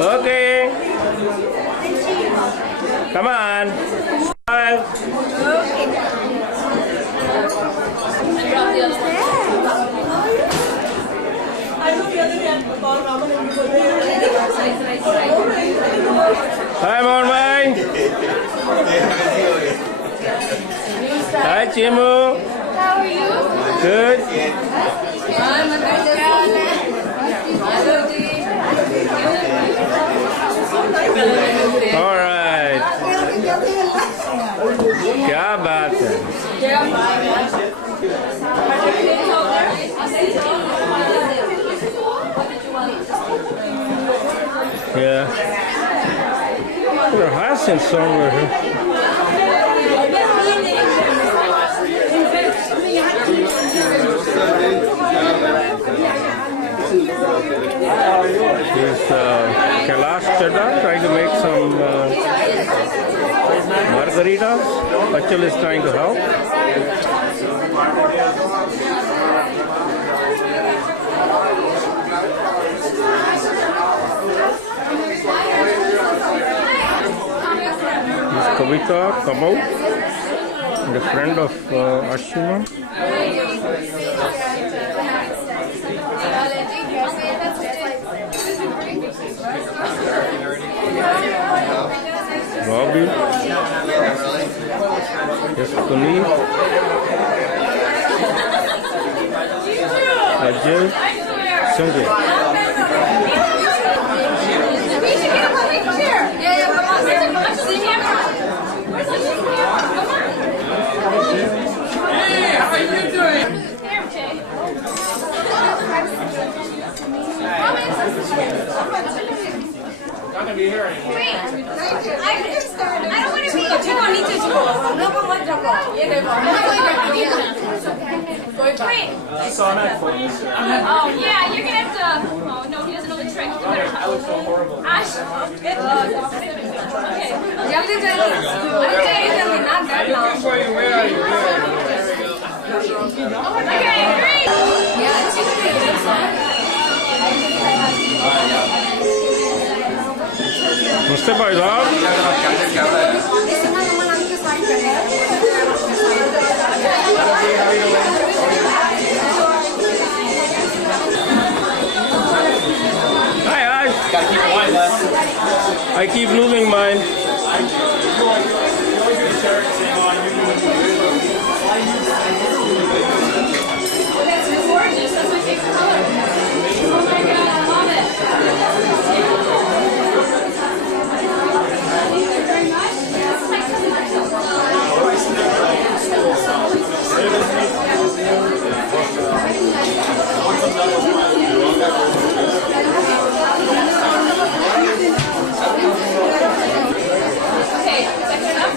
Okay. Come on. Smile. Hi, Mormai. Hi, Chimu. How are you? Good. All right. क्या बात है? Yeah. There are hyacinths somewhere here. Here's Kailash Chadha trying to make some margaritas. Achal is trying to help. This Kavita Kamau, the friend of Ashima. Bobby, yes, Puneet, Ajay, Sanjay. We should get a public chair. Yeah, come on. Sit in the camera. Where's the camera? Come on. Hey, how are you doing? Here, Jay. Not gonna be here anymore. Wait. I don't want to be. You don't need to do. Wait. I saw that for you, sir. Oh, yeah, you're gonna have to. Oh, no, he doesn't know the trick. You better. I look so horrible. Ash. Okay. Not that long. For you, where are you? Okay, great. Namaste, bhai sahab. Hi, hi. Gotta keep your wine left. I keep losing mine. That's gorgeous. That's my favorite color. Oh my god, I love it. Thank you very much. This is my cousin Okay, is that good enough?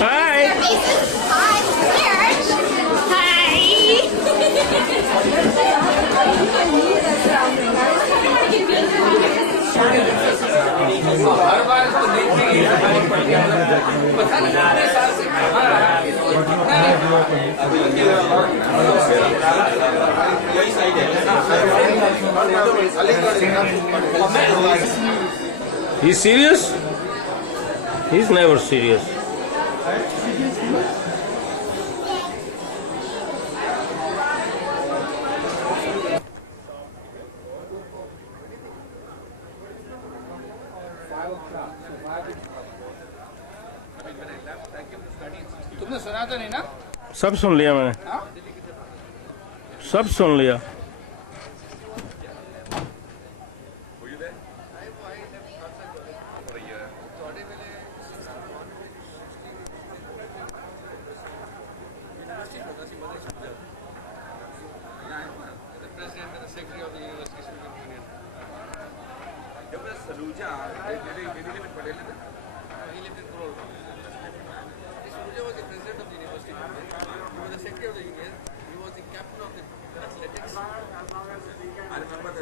Hi. Hi, Serge. He's serious? He's never serious. तुमने सुना तो नहीं ना? सब सुन लिया मैंने. सब सुन लिया.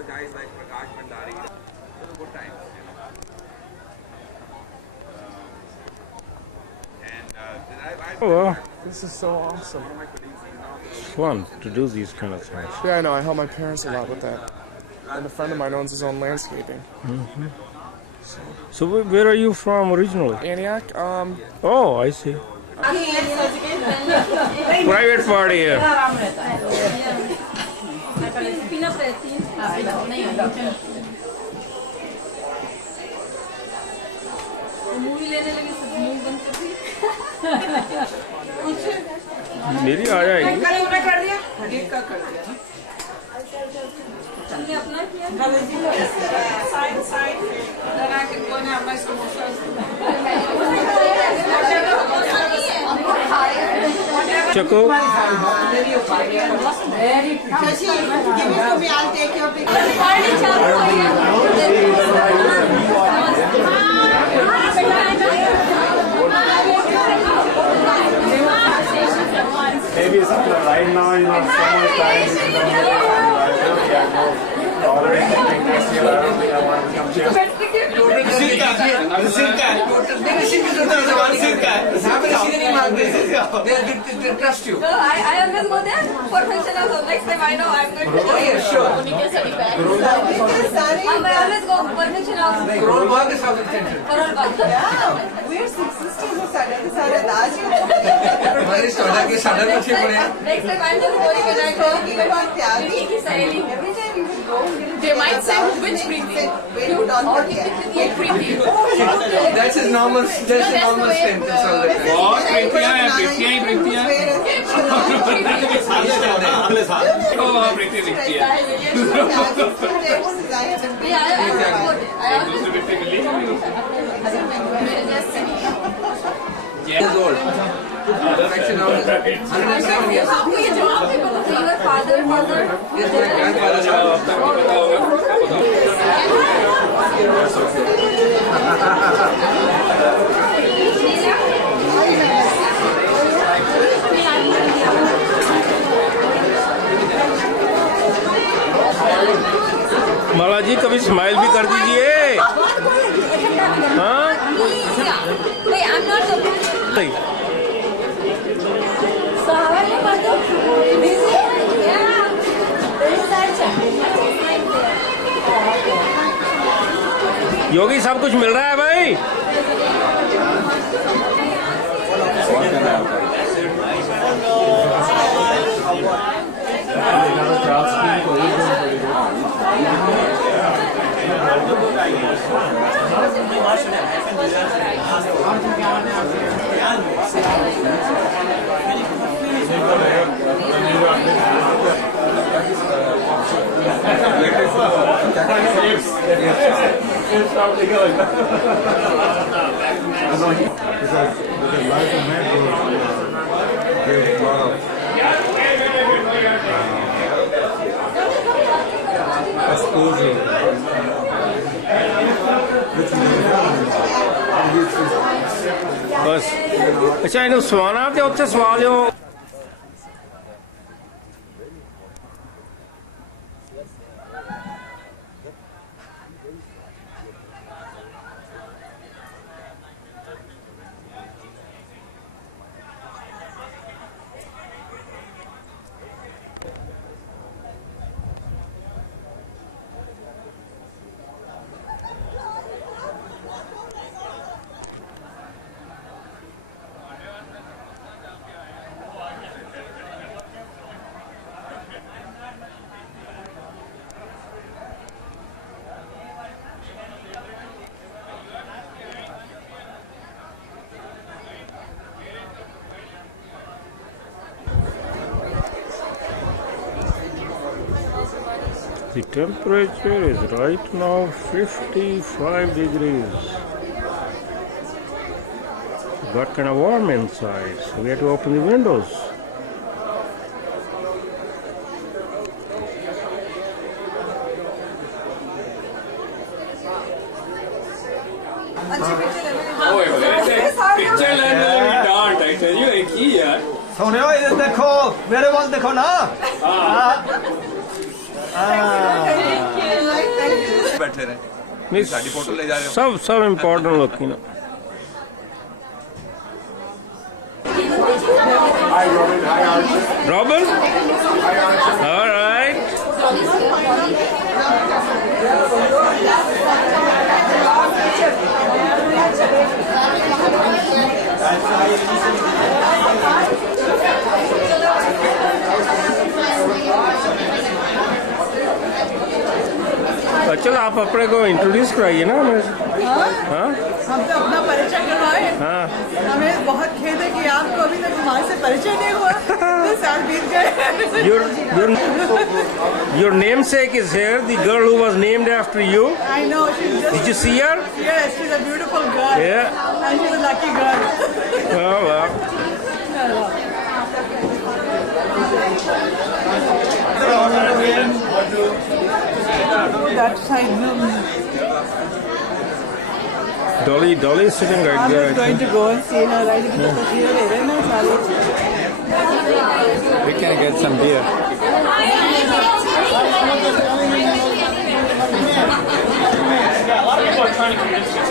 Guys like Prakash Bhandari, those were good times, you know. And Oh, well. This is so awesome. one of my colleagues is now fun to do these kind of things. Yeah, I know. I help my parents a lot with that. And a friend of mine owns his own landscaping. So where are you from originally? Antioch, Oh, I see. Private party here. मेरी आ जाएगी. Choco. Maybe something right now, you know, so much time is in the already thinking next year, I don't think I want to become chair. They trust you. I always go there for functional. So next time I know I'm going to. Oh, yeah, sure. I always go for functional. Roll work is South Extension. हमारे soda के साडा पीछे पड़े हैं. Next time I'm just going and I go. They might say which Preeti. Preeti. That's his normal strength in South Extension. बहुत प्रीतियाँ हैं, प्रीतियाँ ही प्रीतियाँ. Oh, प्रीति दिखती है. Yeah, I always दूसरे बेटे मिली. Years old. Action hours. 107 years. Your father, mother. Yes, my grandfather. माला जी कभी smile भी कर दीजिए. हाँ. Wait, I'm not the. नहीं. So how are you, mother? Busy? Yeah. योगी सब कुछ मिल रहा है भाई. It's probably good. Because life in man gives a lot of exposure. बस. अच्छा इन्हें स्वाना ते उत्थे सवा दियो. The temperature is right now 55 degrees. Got kind of warm inside, so we have to open the windows. Picture land we don't. I tell you, एक ही यार. सुनो इधर देखो मेरे वाल देखो ना. बैठे रहे. Miss, साड़ी फोटो ले जा रहे हो. सब important looking. Hi Robin, hi Archie. Robin? All right. चलो आप अपने को इंट्रोड्यूस कराइए ना हमें। हाँ हम तो अपना परिचय करवाए। हाँ हमें बहुत खेद है कि आपको अभी तक हमारे से परिचय नहीं हुआ। तो साल बीत गए। Your namesake is here, the girl who was named after you. I know. She's just, Did you see her? yes, she's a beautiful girl. Yeah. And she's a lucky girl. Oh well. That side room. Dolly is sitting right I'm there. just going to go and see her right into the here. We can get some beer. Yeah, a lot of people are trying to convince you.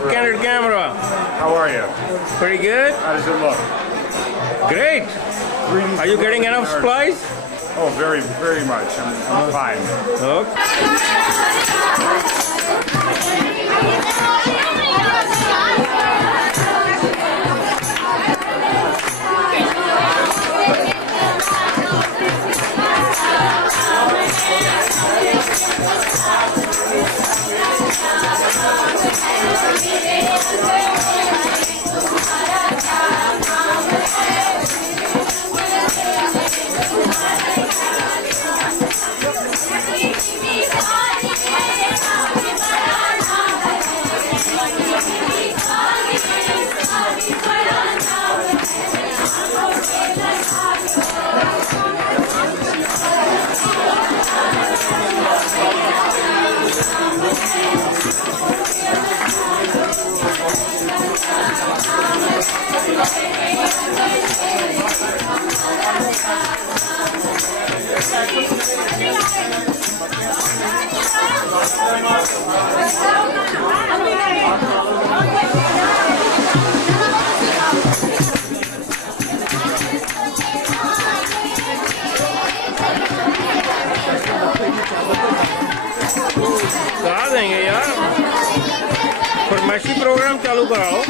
on candid camera. How are you? Pretty good. How does it look? Great. Are you getting enough supplies? Oh, very, very much. I'm fine. Okay. करा देंगे यार, फरमाइशी programme चालू कराओ।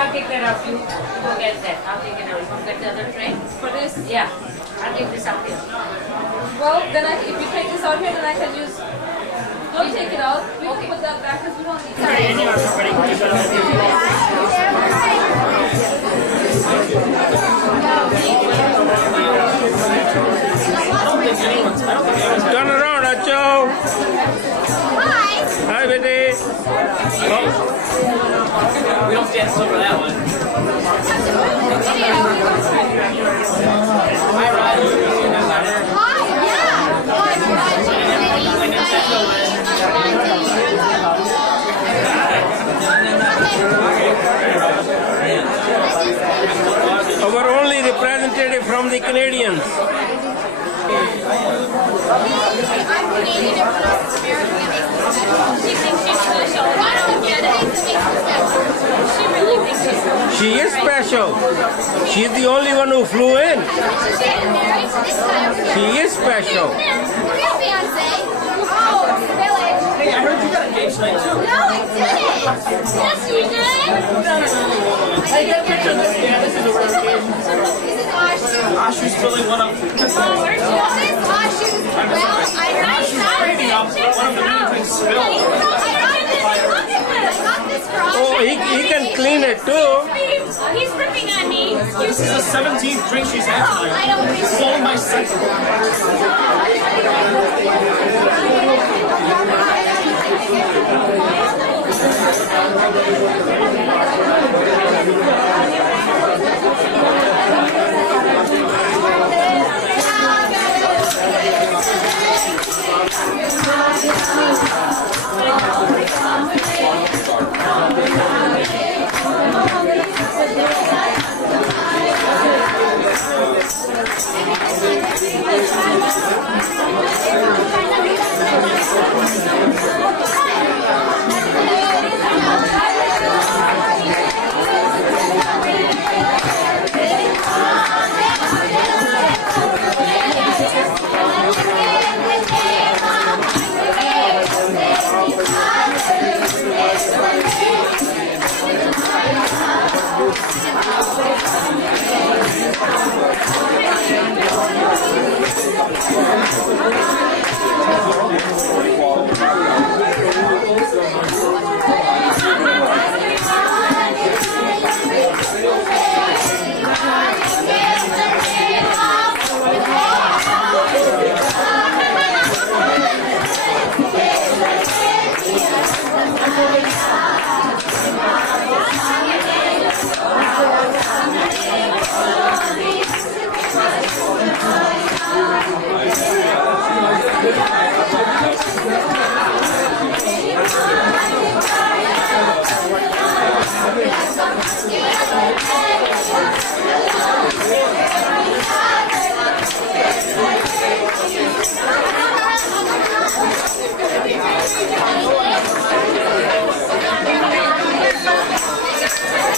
I'll take that off you. Go get that. I'll take it out. You want to get the other tray? For this? Yeah. I'll take this out here. Well, then if you take this out here, then I can use. Don't take it out. We can put that back because we don't need Turn around, Acho. Hi. Hi, baby. We don't stand still for that one. Hi, Rod. Hi, yeah. Our only representative from the Canadians. I'm Canadian and pronounced American. She thinks she's special. I don't get it. It makes her special. She really thinks she's special. She is special. She's the only one who flew in. She's getting married to this guy over here. She is special. Real fiance. Oh, village. Hey, I heard you got engaged tonight too. No, I didn't. Yes, you did. Hey, get a picture of this. Yeah, this is a rare occasion. This is Ashu. Ashu's filling one up. Where's Ashu's? Well, I Craving up one of the many drinks spilled. I got this for Ashu. Oh, he can clean it too. He's ripping on me. This is the 17th drink she's had tonight. I don't think so. Only my second. Thank you.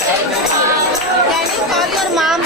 Daddy, call your mom.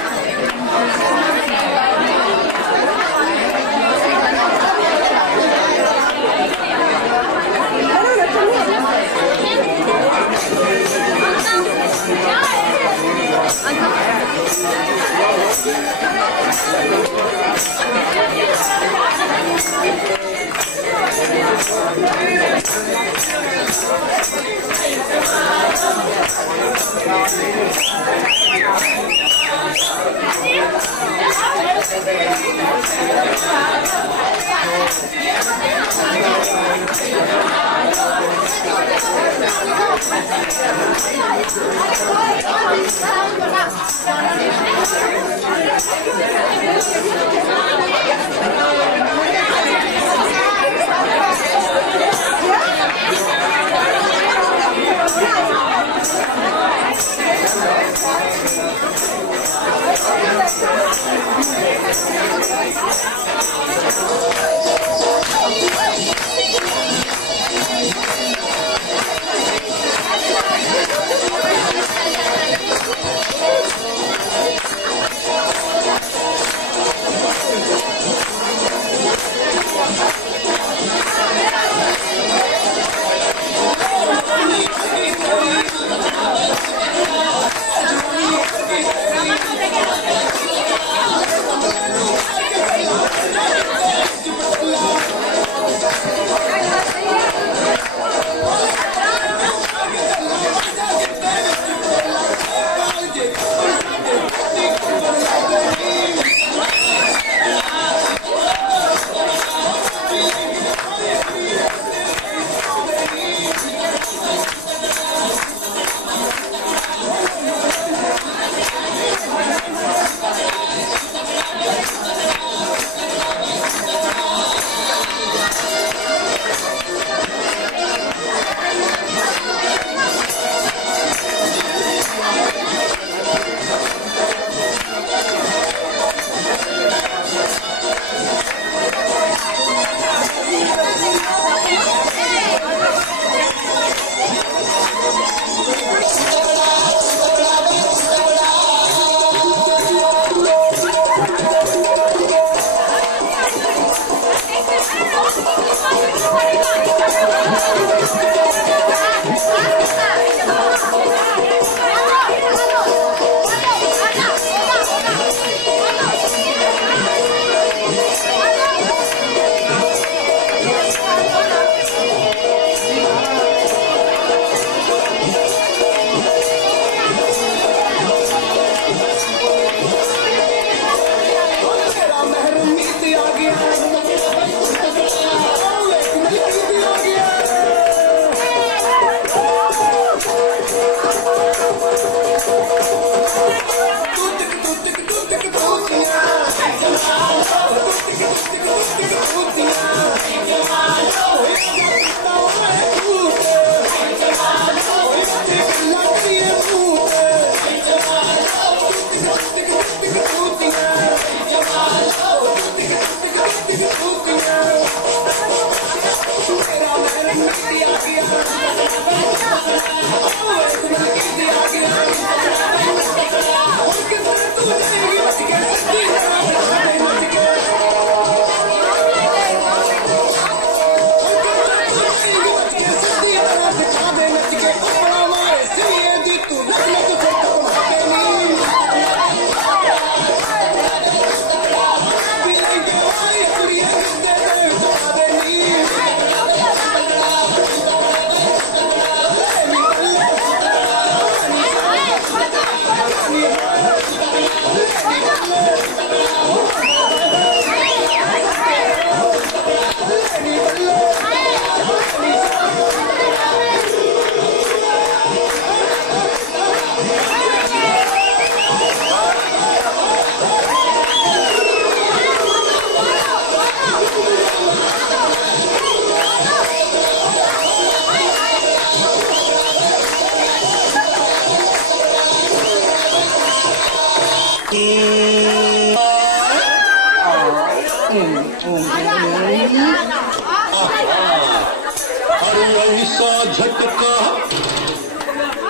अरे ऐसा झटका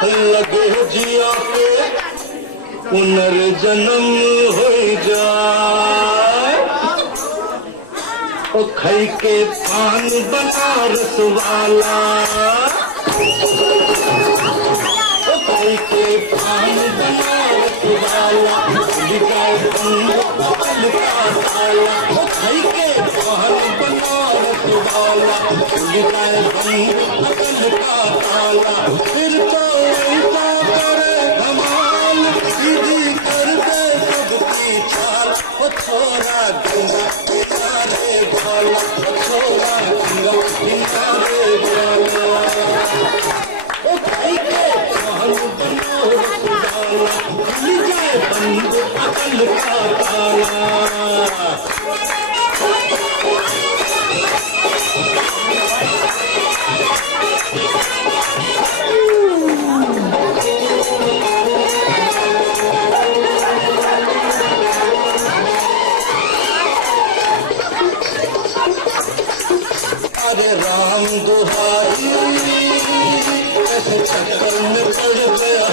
लगे जिया पे पुनर्जन्म हो जाए ओ खई के पान बनारस वाला ओ खई के पान बनारस वाला दिखाए बंद का ताला ओ खई के पान बनारस वाला दिखाए बंद का ताला फिर तो ऐसा करे धमाल सीधी कर दे सबकी चाल ओ छोरा गंगा किनारे वाला ओ छोरा गंगा किनारे वाला ओ भाई के पान बनारस वाला खुल जाए बंद अकल का ताला अरे राम दुहाई ऐसे चक्कर में पड़ गया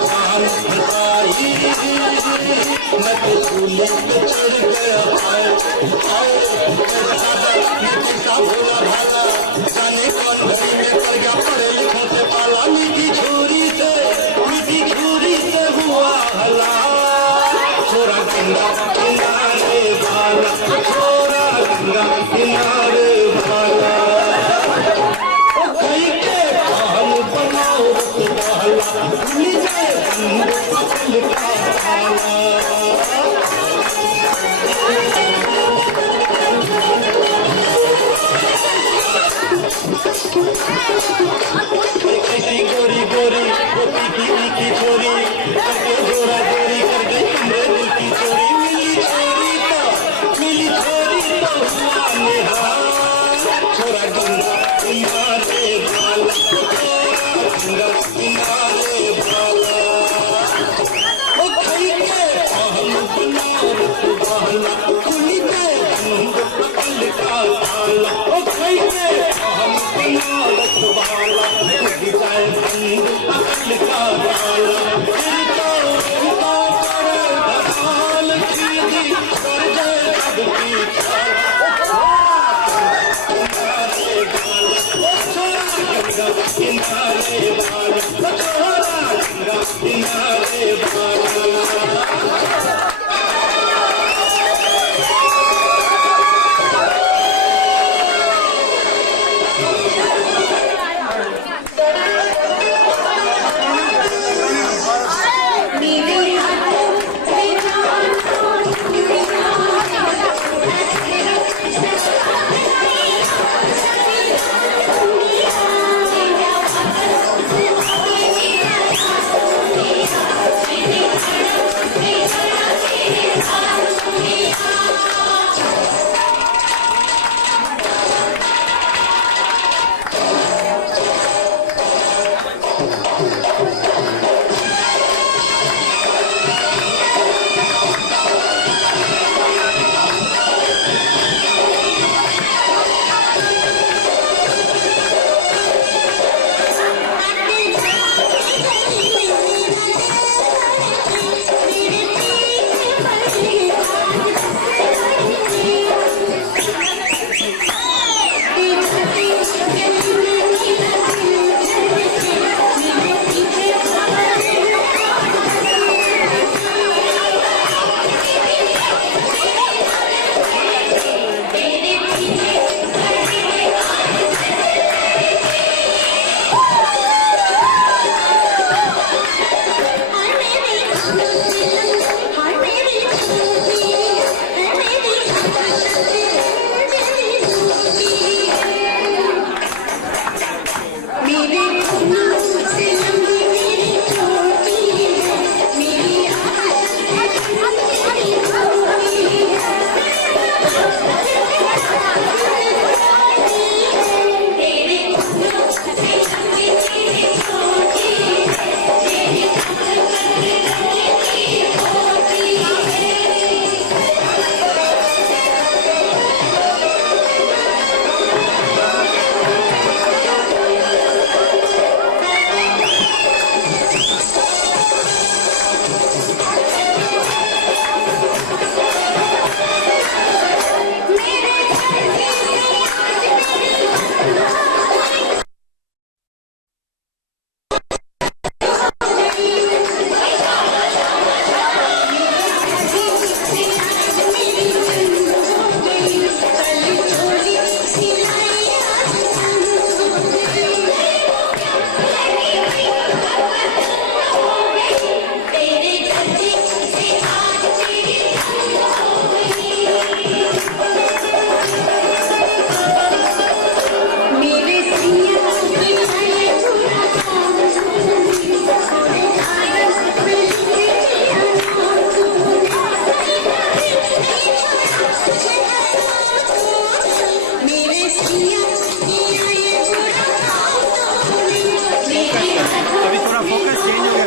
जान फसाई मैं तो झूले पे चढ़ गया भोला भाला जाने कौन घर में पड़ गया पढ़े लिखों से पाला मीठी छुरी से हुआ हला छोरा गंगा किनारे वाला छोरा गंगा किनारे वाला ओ कहीं के पान बनाओ वाला भूल जाए बंद अकल का ताला गोरी गोरी वो तीखी छोरी करके जोरा जोरी कर गई मेरे दिल की चोरी मिली छोरी तो हुआ निहाल छोरा गंगा किनारे वाला छोरा गंगा किनारे वाला ओ कहीं के पान बनारस वाला खुल गए बंद अकल का ताला ओ कहीं के पान बनारस वाला खुल जाए बंद अकल का ताला फिर तो उनका करे धमाल सीधी कर जाए सबकी चाल ओ छोरा गंगा किनारे वाला ओ छोरा गंगा किनारे वाला अभी थोड़ा फोकस चेंज हो गया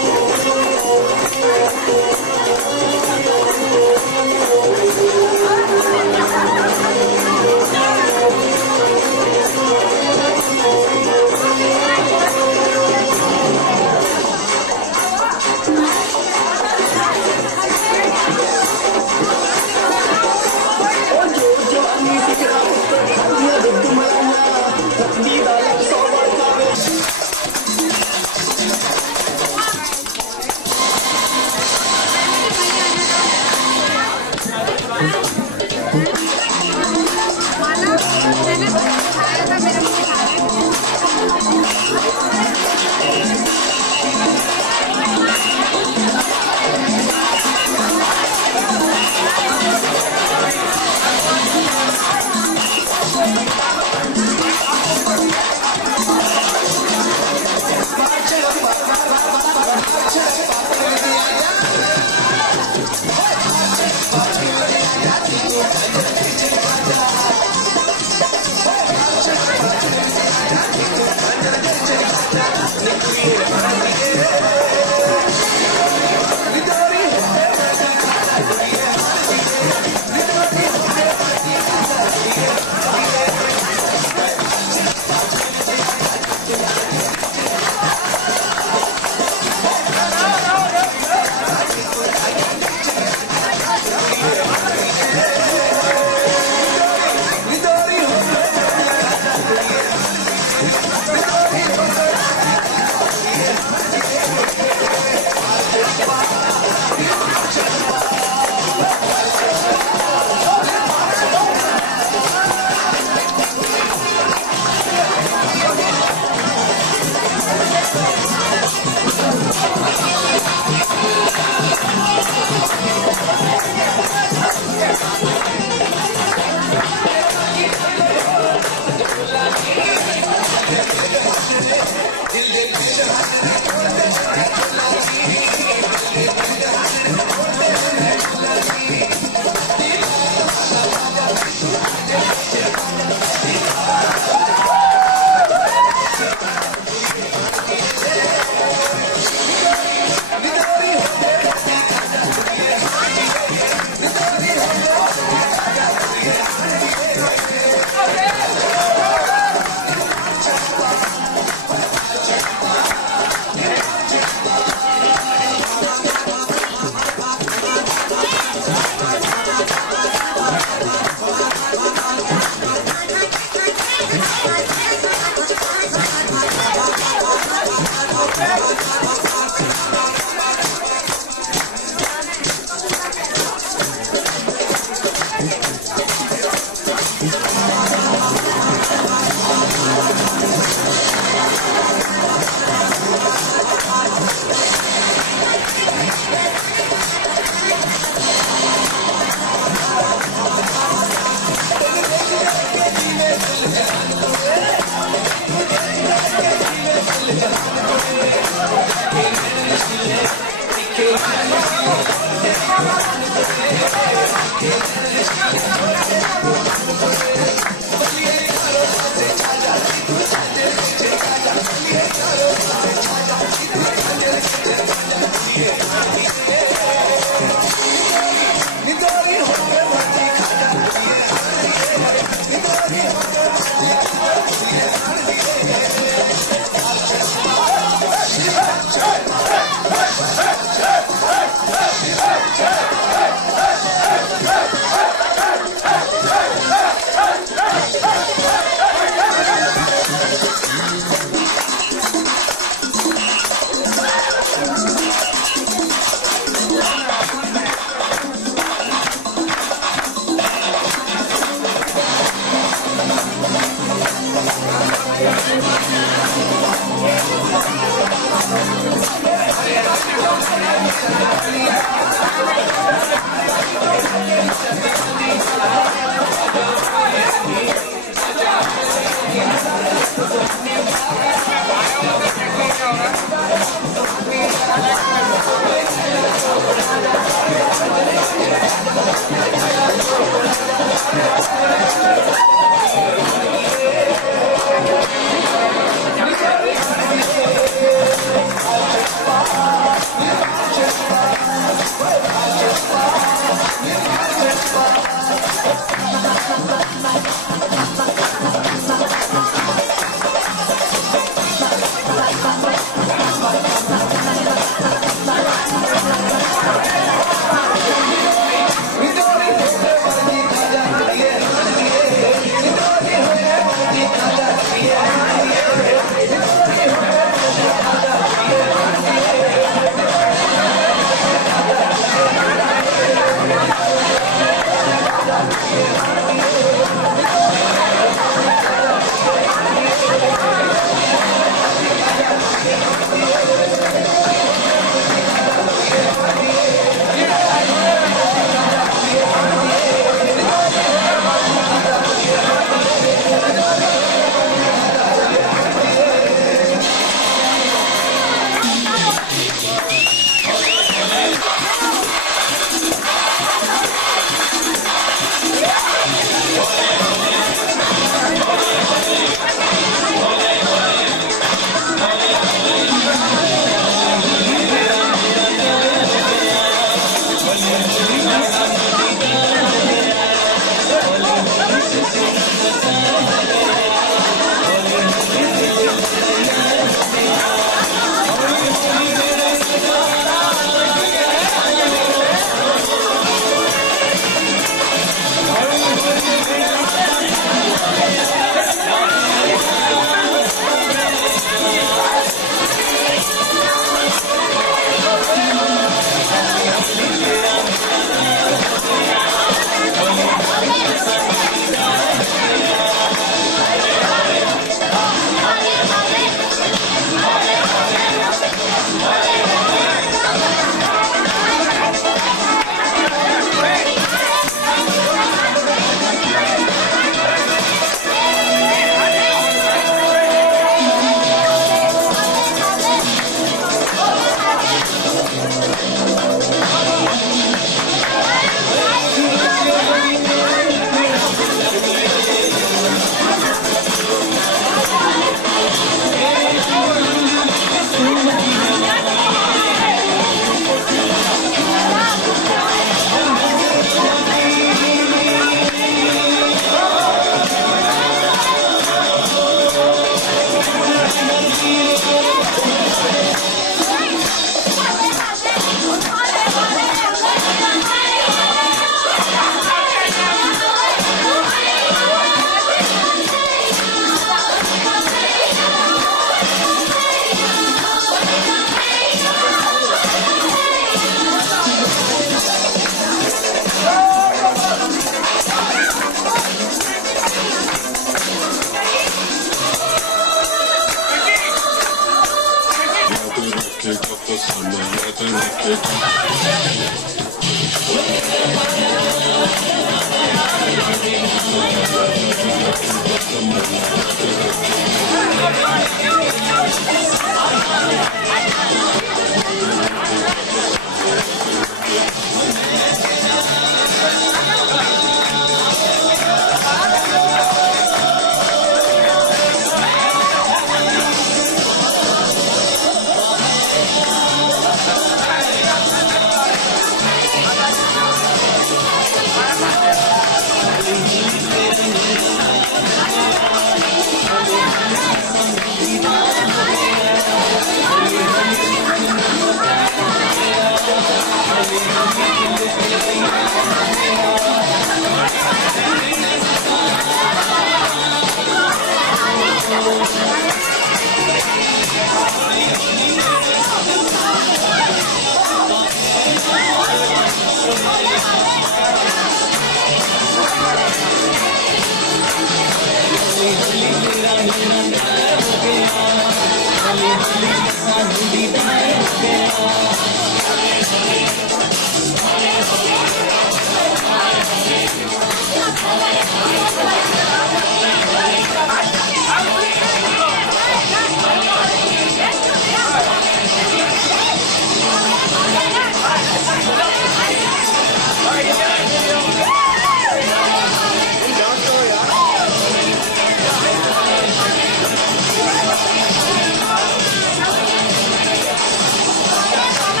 Come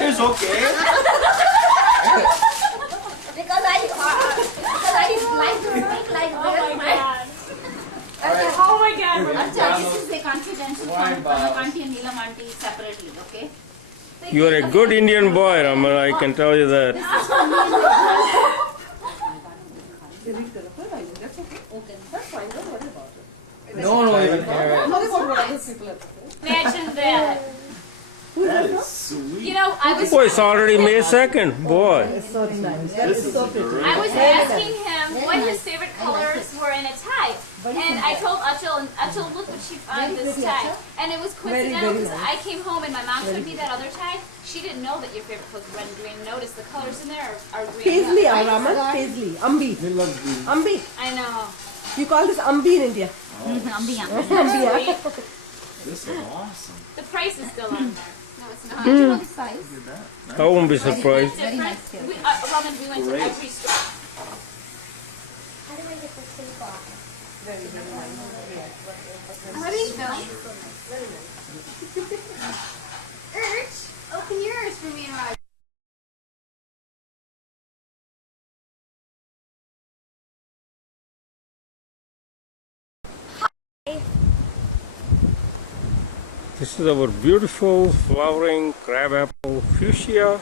It's okay. Because I like to speak like this. Oh my god. Acha, this is the confidential from Auntie and Neelam Auntie separately, okay? You are a good Indian boy, Raman. I can tell you that. No. Imagine that. That is sweet. You know, I was Boy, it's already May 2nd. Boy. So nice. That is so pretty. I was asking him what his favorite colors were in a tie. And I told Achal, and Achal, look what she found this tie. And it was coincidental because I came home and my mom showed me that other tie. She didn't know that your favorite was red and green. Notice the colors in there are green. Paisley, Raman. Paisley. Ambi. Ambi. I know. You call this Ambi in India. Ambi. Ambi. This is awesome. The price is still on there. No, it's not. Do you know the size? I won't be surprised. Different. Robin, we went to every store. How do I get the shape off? How do you know? Urge, open yours for me and Roger. This is our beautiful flowering crabapple fuchsia.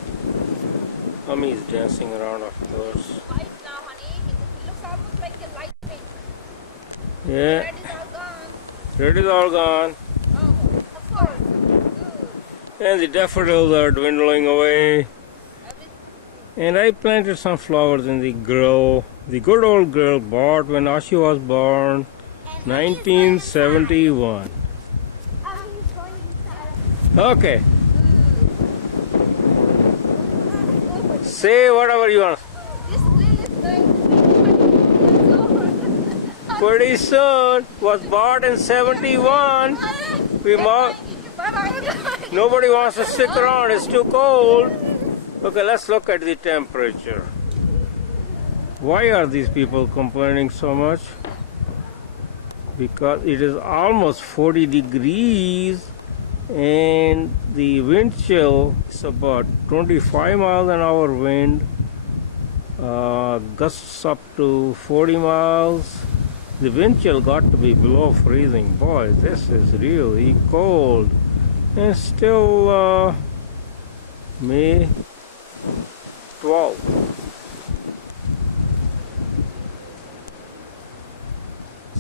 Ami is dancing around, of course. White now, honey. It looks almost like a light pink. Yeah, Red is all gone. red is all gone. Oh, of course. And the daffodils are dwindling away. And I planted some flowers in the grow. The good old girl bought when Ashi was born, 1971. Okay. Say whatever you want. This lily is going to be Pretty soon. Was bought in 71. Nobody wants to stick around. It's too cold. Okay, let's look at the temperature. Why are these people complaining so much? Because it is almost 40 degrees and the wind chill is about 25 miles an hour wind, gusts up to 40 miles. The wind chill got to be below freezing. Boy, this is really cold. And still May 12.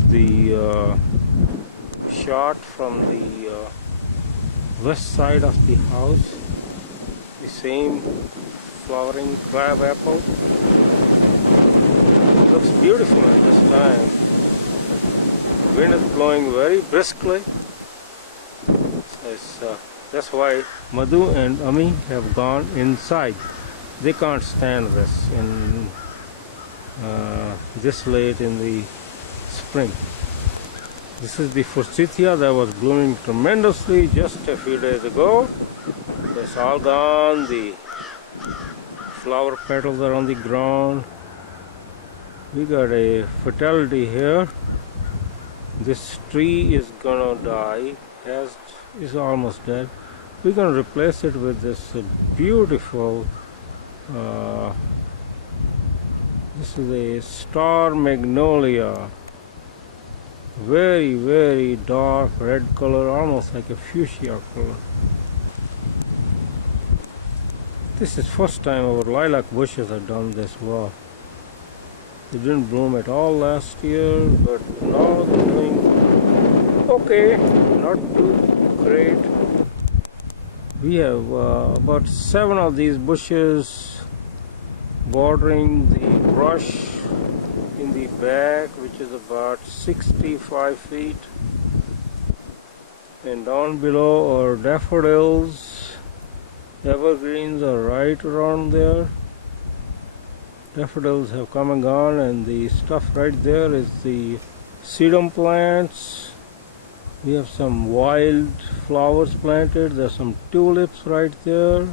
The shot from the west side of the house, the same flowering crab apple. Looks beautiful at this time. Wind is blowing very briskly. That's why Madhu and Ami have gone inside. They can't stand this in this late in the spring. This is the forsythia that was blooming tremendously just a few days ago. It's all gone. The flower petals are on the ground. We got a fatality here. This tree is gonna die. Is almost dead. We're gonna replace it with this beautiful. This is a star magnolia. Very, very dark red color, almost like a fuchsia color. This is first time our lilac bushes have done this well. They didn't bloom at all last year, but now they're doing okay, not too great. We have about 7 of these bushes bordering the brush in the back, which is about 65 feet. And down below are daffodils. Evergreens are right around there. Daffodils have come and gone, and the stuff right there is the sedum plants. We have some wild flowers planted. There's some tulips right there.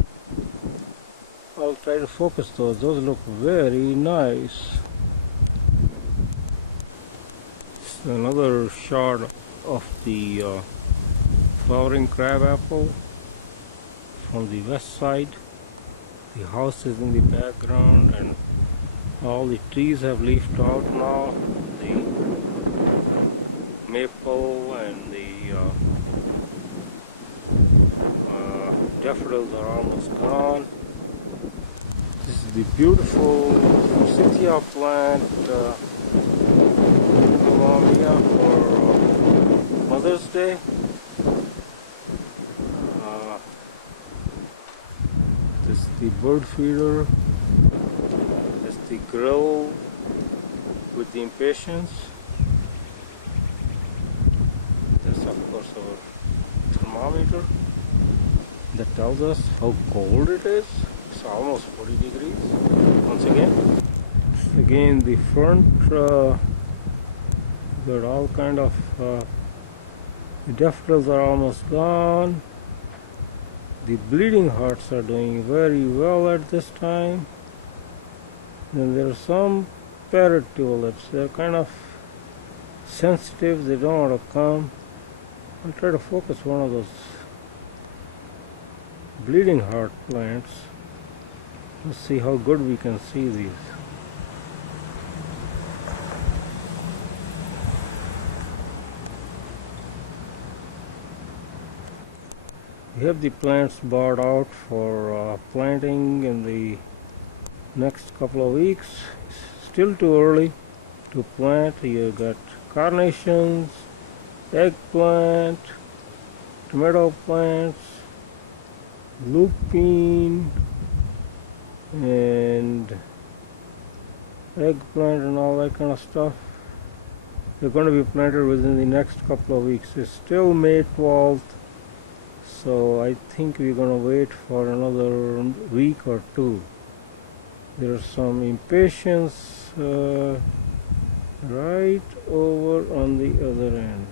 I'll try to focus those. Those look very nice. Another shot of the flowering crabapple from the west side. The house is in the background, and all the trees have leafed out now. The maple and the daffodils are almost gone. This is the beautiful forsythia plant, for Mother's Day. This is the bird feeder. This is the grill with the impatiens. This, of course, our thermometer that tells us how cold it is. It's almost 40 degrees. Once again the front got all kind of the daffodils are almost gone. The bleeding hearts are doing very well at this time. Then there are some parrot tulips. They're kind of sensitive. They don't want to come. I'll try to focus one of those bleeding heart plants. Let's see how good we can see these. We have the plants barred out for planting in the next couple of weeks. It's still too early to plant. You got carnations, eggplant, tomato plants, lupine, and eggplant and all that kind of stuff. They're going to be planted within the next couple of weeks. It's still May 12th. So I think we're going to wait for another week or two. There are some impatiens right over on the other end.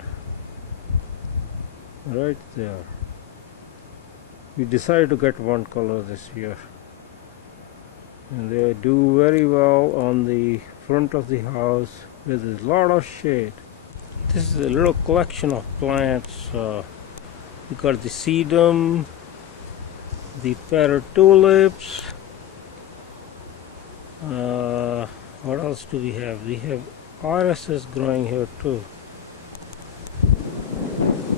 Right there. We decided to get one color this year. And they do very well on the front of the house. There's a lot of shade. This is a little collection of plants. We got the sedum, the parrot tulips. What else do we have? We have irises growing here too.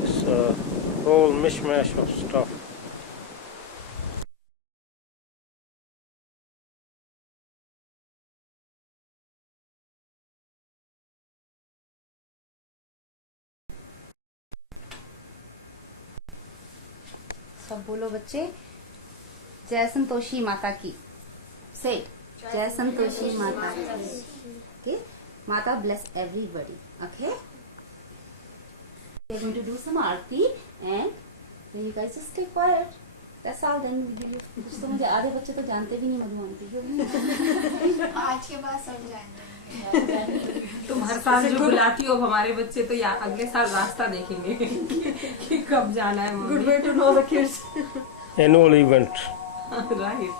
It's a whole mishmash of stuff. सब बोलो बच्चे, जय संतोषी माता की. Say it. जय संतोषी माता की. Okay? Mata bless everybody. Okay? We are going to do some aarti, and then you guys just stay quiet. That's all. Then we give you. कुछ तो मुझे आधे बच्चे तो जानते भी नहीं मधु आंटी. आज के बाद सब जाएंगे. तुम हर साल जो बुलाती हो हमारे बच्चे तो या अगले साल रास्ता देखेंगे कि कब जाना है. Good way to know the kids. Annual event. Right.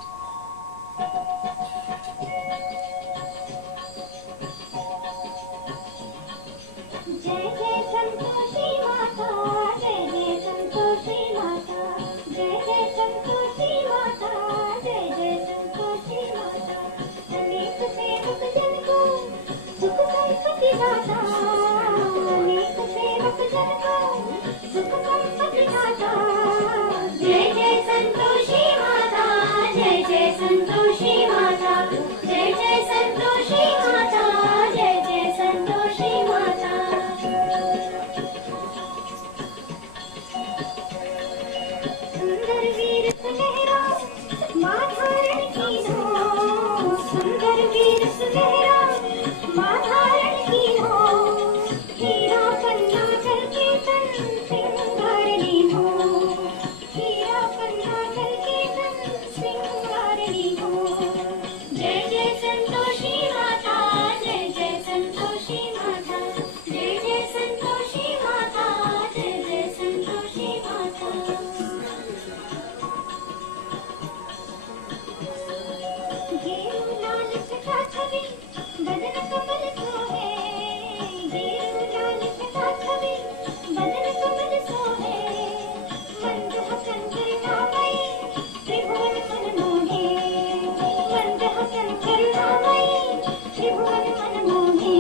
जय जय संतोषी माता, जय जय संतोषी माता, जय जय संतोषी माता, जय जय संतोषी माता. अनेक सेवक जन को सुख संपत्ति दाता, अनेक सेवक जन को सुख संपत्ति दाता. जय जय संतोषी माता, जय जय संतोषी माता. सुंदर वीर सुनहरा माँ धारण की हो, सुंदर वीर सुनहरा माँ धारण की हो, हीरा पन्ना करके तन श्रृंगारनी हो, हीरा पन्ना करके तन श्रृंगारनी हो। जय जय संतोषी माता, जय जय संतोषी माता, जय जय संतोषी माता, जय जय संतोषी माता। घेरू लाल सखा छवि बदन कमल सोहे, घेरू लाल सखा छवि बदन कमल सोहे, मंद हसन करुणामयी त्रिभुवन मन मोहे, मंद हसन करुणामयी त्रिभुवन मन मोहे।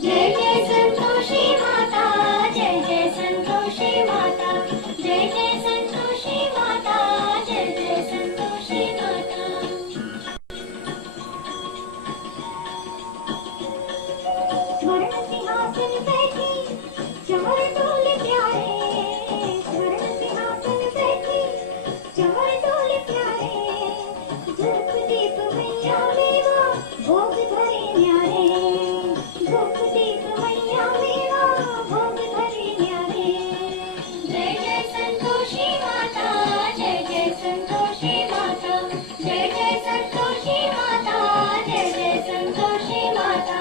जय जय संतोषी माता, जय जय संतोषी माता, जय जय संतोषी माता, जय जय संतोषी माता। स्वर्ण सिंहासन बैठी चमर डोले प्यारे, स्वर्ण सिंहासन बैठी चमर डोले प्यारे, धूप दीप मैया मेवा भोग धरे न्यारे, धूप दीप मैया मेवा भोग धरे न्यारे। जय जय संतोषी माता, जय जय संतोषी माता, जय जय संतोषी माता, जय जय संतोषी माता।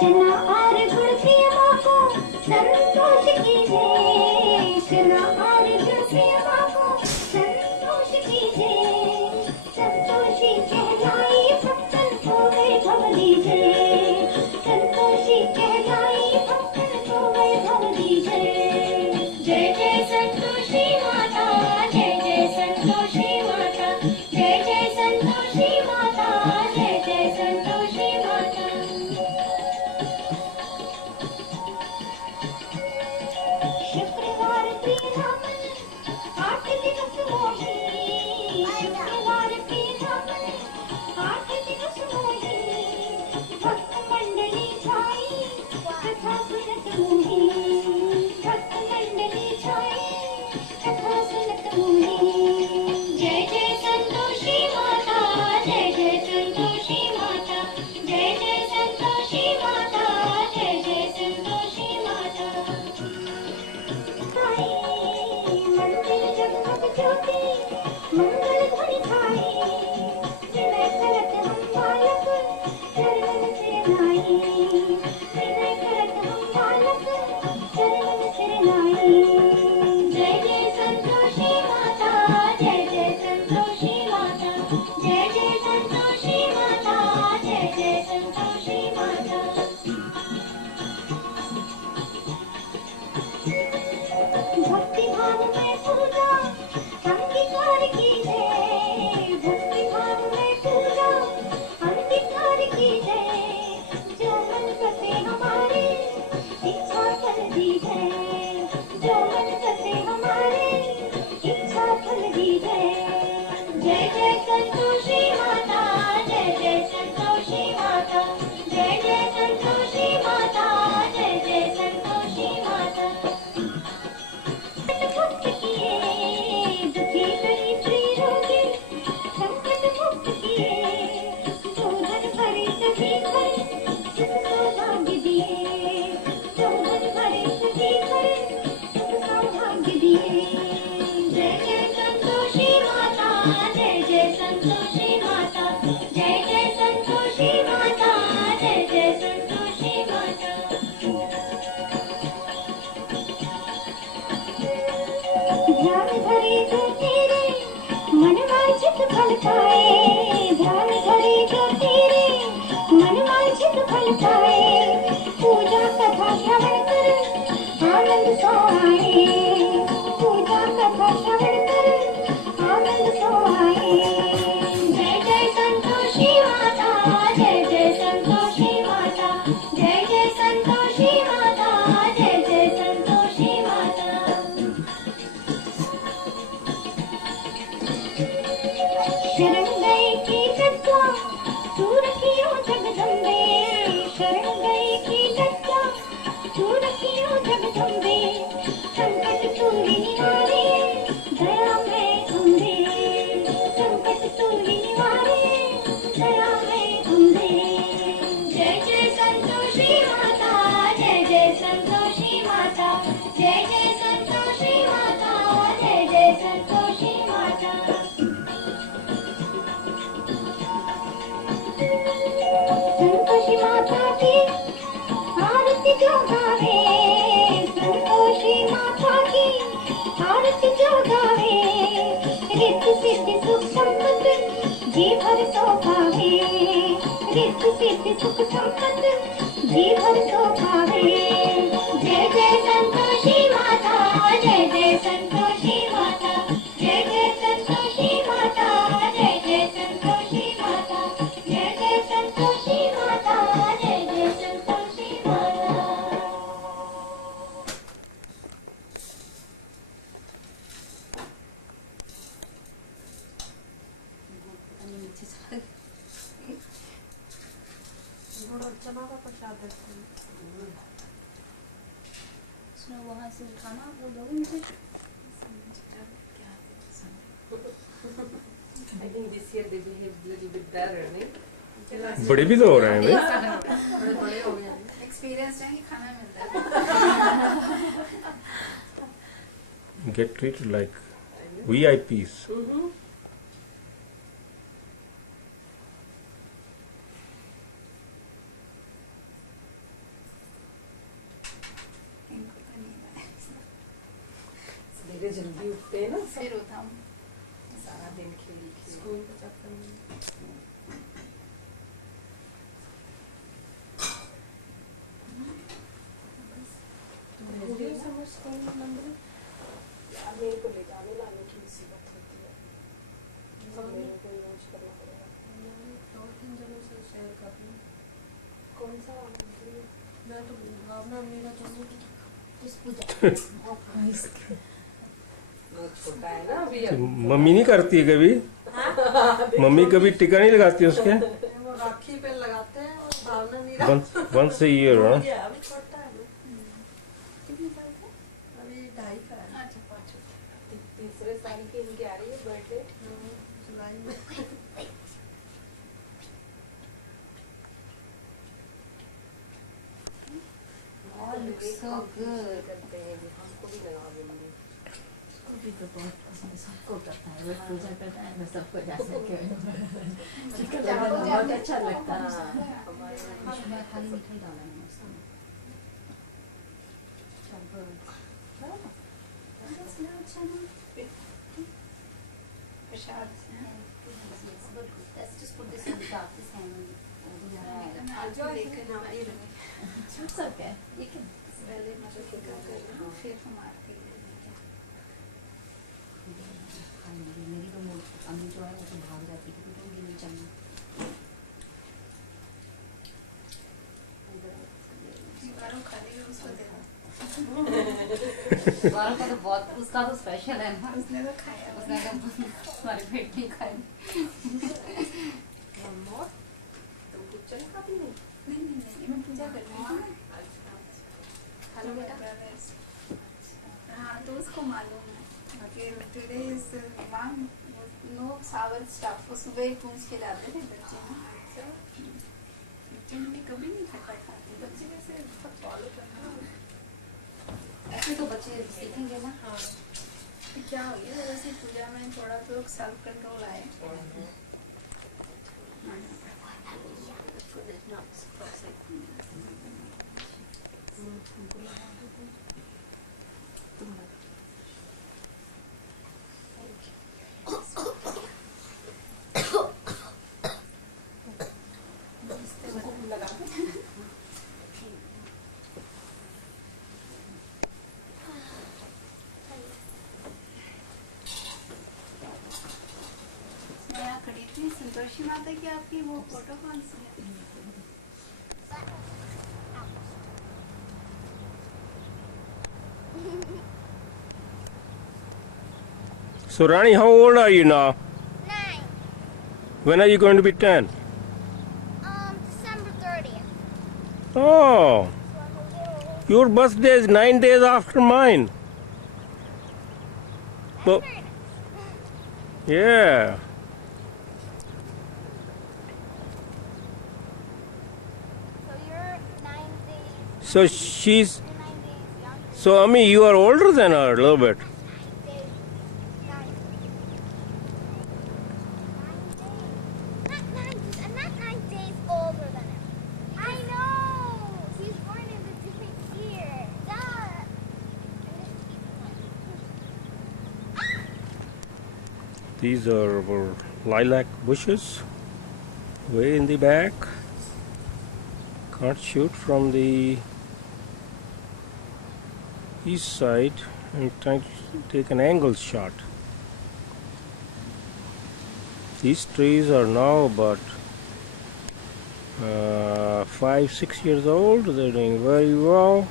चना और गुड़ प्रिय माँ को संतोष कीजे, चना और गुड़ प्रिय माँ को संतोष कीजे, संतोषी कहलाई भक्तन को वैभव दीजे, संतोषी कहलाई भक्तन को वैभव दीजे। जय जय संतोषी माता, जय जय संतोषी माता, जय जय संतोषी माता, जय जय संतोषी माता। शुक्रवार प्रिय धामन 8 दिवस मोही, शुक्रवार प्रिय धामन 8 दिवस मोही, भक्त मंडली छाई कथा सुनत मोही, भक्त मंडली छाई कथा सुनत मोही। जय जय संतोषी माता, जय जय संतोषी माता, जय जय संतोषी माता, जय जय संतोषी माता। मंदिर जगमग ज्योति मंगल ध्वनि थाई, विनय करत हम बालक चरण सिरनाई, विनय करत हम बालक चरण सिरनाई। जय जय संतोषी माता, जय जय संतोषी माता, जय जय संतोषी माता, जय जय संतोषी माता। भक्ति भाव में पूजा अंगीकार कीजे, भक्ति भाव में पूजा अंगीकार कीजे, जो मन करते हमारे इच्छा फल दीजे, जो मन करते हमारे इच्छा फल दीजे। जय जय संतोषी माता, जय जय संतोषी माता, जय जय संतोषी माता, जय जय संतोषी माता। मुक्त किए दुखी गरीब रोगी, संकट मुक्त किए जो धन भरे सभी घर, सुख सौभाग्य दिए, जो धन भरे सभी घर, सुख सौभाग्य दिए। जय जय संतोषी माता, जय जय संतोषी माता, जय जय संतोषी माता, जय जय संतोषी माता। ध्यान धरे जो तेरे मन वांछित फल पाए, ध्यान धरे जो तेरे मन वांछित फल पाए, पूजा कथा श्रवण कर आनंद सो आए, पूजा कथा श्रवण कर आनंद सो आए। जय जय संतोषी माता, जय जय संतोषी माता, जय जय संतोषी माता, जय जय संतोषी माता। शरण गए की दत्ता तू रखियो जगदम्बे, शरण गए की दत्ता तू रखियो जय जय संतोषी माता, जय जय संतोषी माता। संतोषी माता की आरती जो गावे, संतोषी माता की आरती जो गावे, रिद्धि सिद्धि सुख संपत्ति जी भर सो पावे, रिद्धि सिद्धि सुख संपत्ति जी भर सो पावे। जय जय संतोषी माता, जय जय संतोषी माता, जय जय संतोषी माता, जय जय संतोषी माता, जय जय संतोषी माता, जय जय संतोषी माता। वहाँ से उठाना वो दोगे मुझे। I think this year they behaved a little bit better, नहीं? बड़े भी तो हो रहे हैं भाई। बड़े हो गए हैं। एक्सपीरियंस है कि खाना मिलता है। Get treated like VIPs. सवेरे जल्दी उठते हैं ना फिर उठाऊं सारा दिन खेली स्कूल का चक्कर में। यार मेरे को ले जाने लाने की मुसीबत होती है, मेरे को यूज करना पड़ेगा। 2-3 जगह से शेयर कर लूँ। कौन सा मैं तो भावना मेरा जो छोटा है ना अभी। मम्मी नहीं करती है कभी? मम्मी कभी टीका नहीं लगाती उसके? वो राखी पे लगाते हैं और भावना नहीं Once a year, हाँ? अभी छोटा है ना। अभी 2.5 का है। अच्छा 5 तीसरे साल की इनकी आ रही है बर्थडे जुलाई में। All looks so good. करते हैं हमको भी लगा देंगे। सबको करता है, वो पूजा करता है, मैं सबको जा सके। बहुत अच्छा लगता है। उसमें खाली मिठाई डाला है उसमें। प्रसाद। Let's just put this on the top, this hand. It's okay. You can. पहले मतलब फिर हम आते हैं। मेरी तो अम्मी जो है वो तो भाग जाती है क्योंकि वो नहीं चाहिए। बारों का तो बहुत उसका तो स्पेशल है ना। उसने तो खाया, उसने तो हमारे पेट नहीं खाया। तो कुछ चल खाती नहीं? नहीं मैं पूजा करती हूँ। हेलो बेटा। हाँ तो उसको मालूम है। Today is one no sour stuff वो सुबह ही पूछ के लाते थे बच्चे ना। बच्चे ने कभी नहीं खाते, बच्चे वैसे सब फॉलो करना ऐसे तो बच्चे सीखेंगे ना। हाँ क्या हो गया वैसे पूजा में थोड़ा तो सेल्फ कंट्रोल आए। खड़ी थी संतोषी माता की आपकी वो फोटो कौन सी है? So Rani, how old are you now? 9. When are you going to be 10? December 30th. Oh, your birthday is 9 days after mine. So, yeah. So you're 9 days. So she's So, Ami, you are older than her a little bit. I'm not 9 days older than him. I know. He's born in a different year. Duh. These are our lilac bushes way in the back. Can't shoot from the east side and trying to take an angle shot. These trees are now about 5-6 years old. They're doing very well.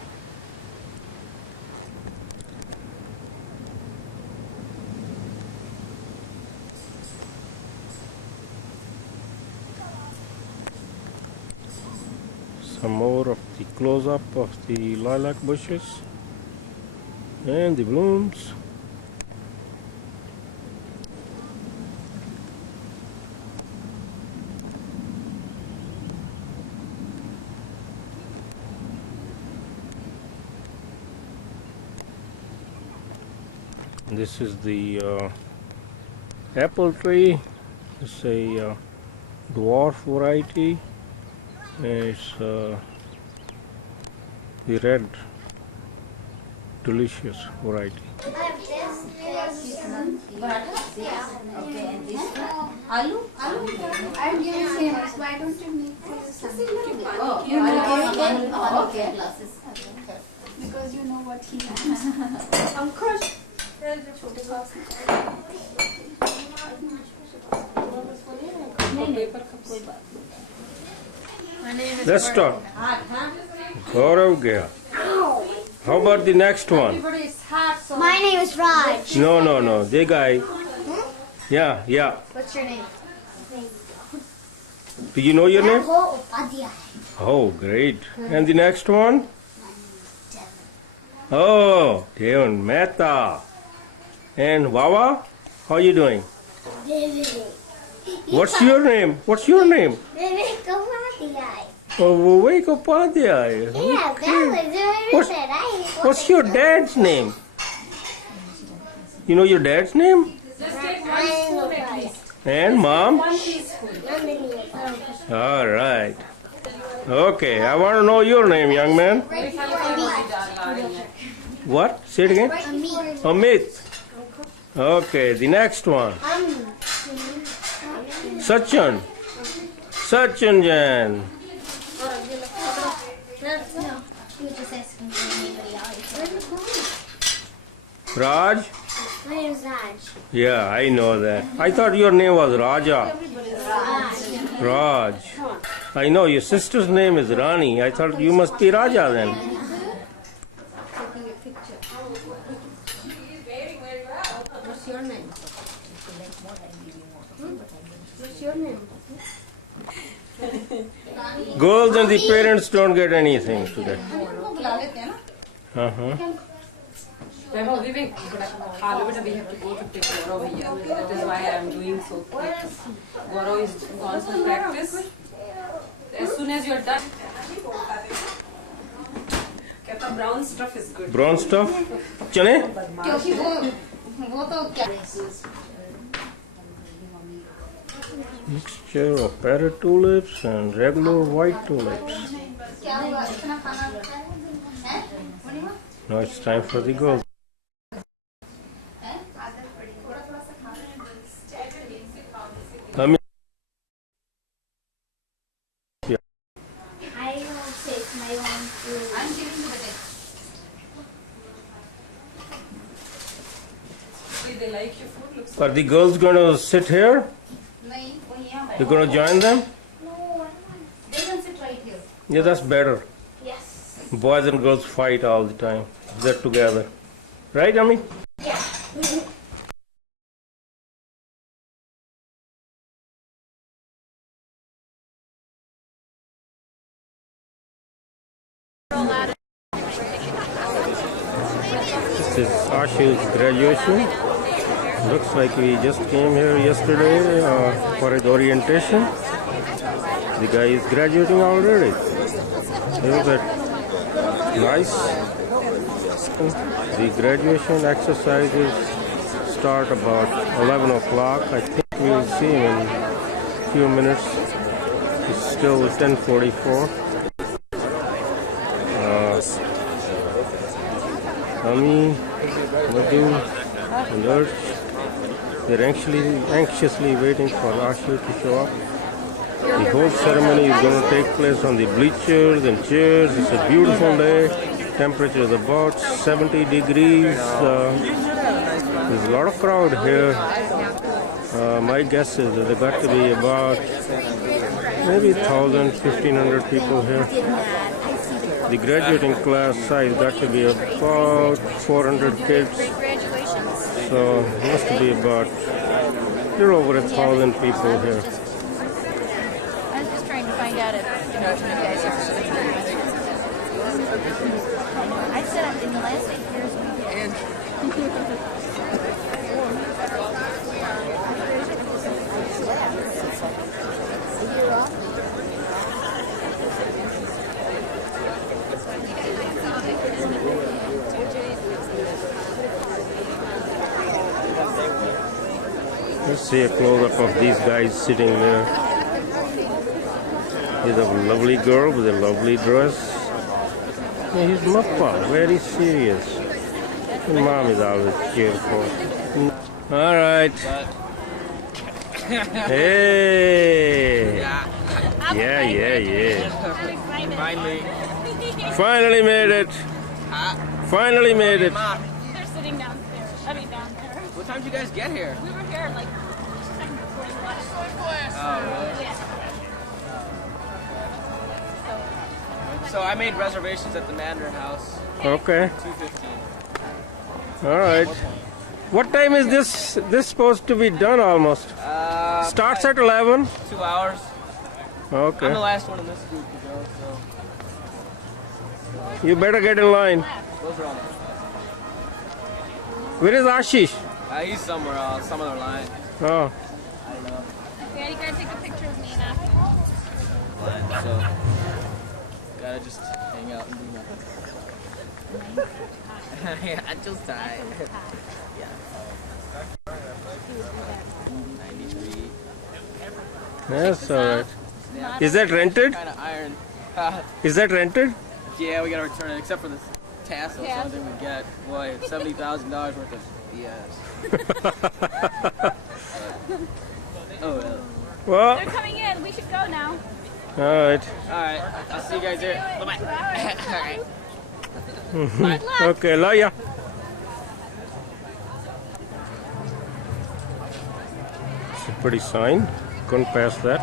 Some more of the close-up of the lilac bushes and the blooms. This is the apple tree. It's a dwarf variety. It's the red, delicious variety. Aloo? I'm giving same. Why don't you make some? Okay. Because you know what he has. Ankush. Let's start. Gaurav Gaya. How about the next one? My name is Raj. No. The guy. Yeah. What's your name? Do you know your name? Raghu Upadhyay. Oh, great. And the next one? Oh, Devan Mehta. And Wawa, how are you doing? What's your name? Vivek Upadhyay. Oh, Vivek Upadhyay. Yeah, that was right. What's your dad's name? You know your dad's name? And mom? All right. Okay, I want to know your name, young man. What? Say it again. Amit. Okay, the next one. Sachin. Sachin Jan. Raj? My name is Raj. Yeah, I know that. I thought your name was Raja. Raj. I know your sister's name is Rani. I thought you must be Raja then. What's your name? What's your name? Girls and the parents don't get anything today. Vivek, we have to go to take Gaurav here. That is why I am doing so quick. Gaurav is gone to practice. As soon as you are done, brown stuff is good. Brown stuff? Chane? क्योंकि वो तो क्या? Mixture of parrot tulips and regular white tulips. क्या हुआ? इतना खाना है? Now it's time for the girls. I will take my own food. I'm giving you the text. They like your food. Looks Are the girls going to sit here? नहीं, वो यहाँ You're going to join them? No, They can sit right here. Yeah, that's better. yes. Boys and girls fight all the time. They're together. Right, Ami? Yeah. This is Ashu's graduation. Looks like we just came here yesterday for his orientation. The guy is graduating already. Isn't that nice? The graduation exercises start about 11 o'clock. I think we'll see him in a few minutes. It's still 10:44. Ami, Madhu, and Urch, they're anxiously waiting for Ashu to show up. The whole ceremony is going to take place on the bleachers and chairs. It's a beautiful day. Temperature is about 70 degrees. There's a lot of crowd here. My guess is that there got to be about maybe 1,000, 1,500 people here. The graduating class size got to be about 400 kids. So it must be about a little over 1,000 people here. I was just trying to find out if you guys are. I said in the last 8 years we did. Let's see a close-up of these guys sitting there. He's a lovely girl with a lovely dress. Yeah, he's Mappa, very serious. And mom is always cheerful. All right. Hey. Yeah. Finally made it. Finally made it. They're sitting downstairs. I mean, down there. What time did you guys get here? We were here like second before the last. Oh, really? Yeah. So I made reservations at the Mandarin House. Okay. 2:15. All right. What time is this supposed to be done almost? Starts at 11? 2 hours. Okay. I'm the last one in this group to go, so. You better get in line. Those are all. Where is Ashish? He's somewhere else, some other line. Oh. I don't know. Yeah, you gotta take a picture of me and after. So, gotta just hang out and do nothing. Yeah, I'm just tired. Yeah. 93. That's all right. Is that rented? Kind of iron. Is that rented? Yeah, we gotta return it, except for this tassel. Yeah. Something we get. Boy, $70,000 worth of BS. Oh well. Well. They're coming in. We should go now. All right. All right. I'll see you guys here. Bye bye. All right. Okay, love ya. It's a pretty sign. Couldn't pass that.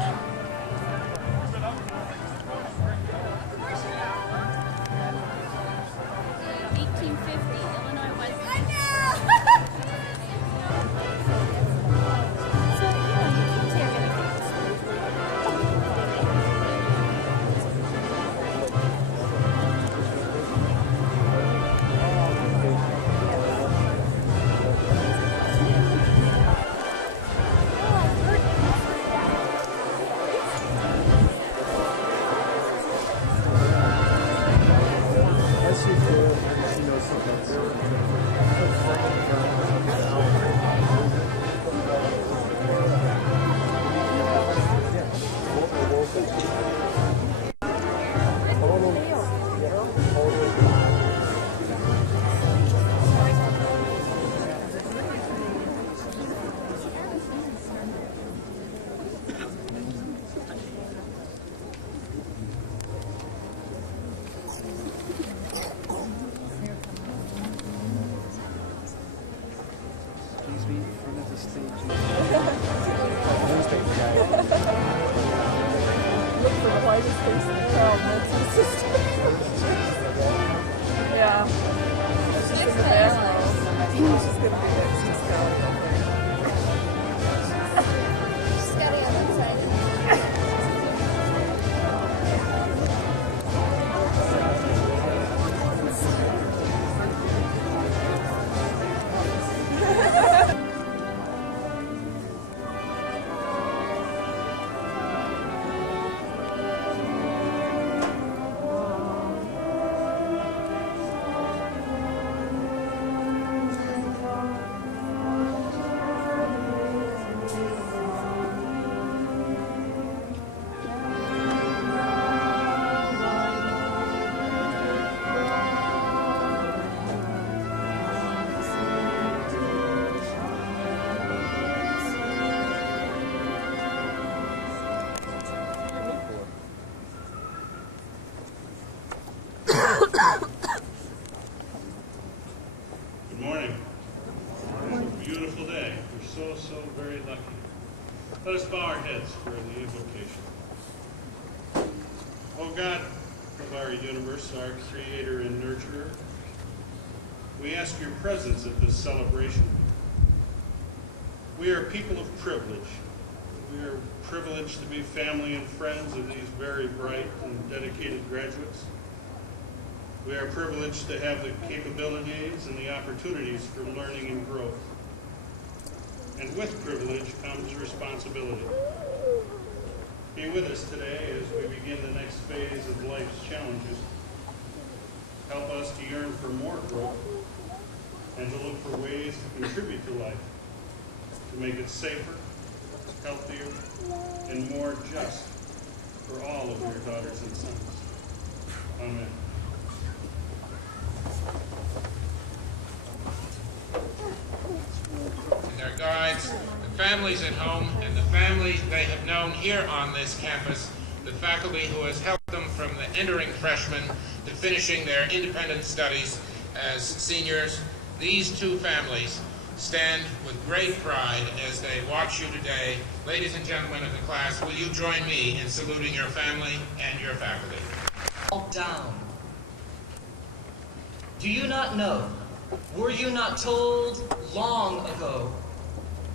Look for the whitest face in the crowd. That's his sister. Yeah. She's in the back row. She's going to be there. She's got to get outside. Let us bow our heads for the invocation. O God of our universe, our creator and nurturer, we ask your presence at this celebration. We are people of privilege. We are privileged to be family and friends of these very bright and dedicated graduates. We are privileged to have the capabilities and the opportunities for learning and growth. And with privilege comes responsibility. Be with us today as we begin the next phase of life's challenges. Help us to yearn for more growth and to look for ways to contribute to life, to make it safer, healthier, and more just for all of your daughters and sons. Amen. Their guides, the families at home, and the families they have known here on this campus, the faculty who has helped them from the entering freshmen to finishing their independent studies as seniors. These two families stand with great pride as they watch you today. Ladies and gentlemen of the class, will you join me in saluting your family and your faculty? Down. Do you not know? Were you not told long ago?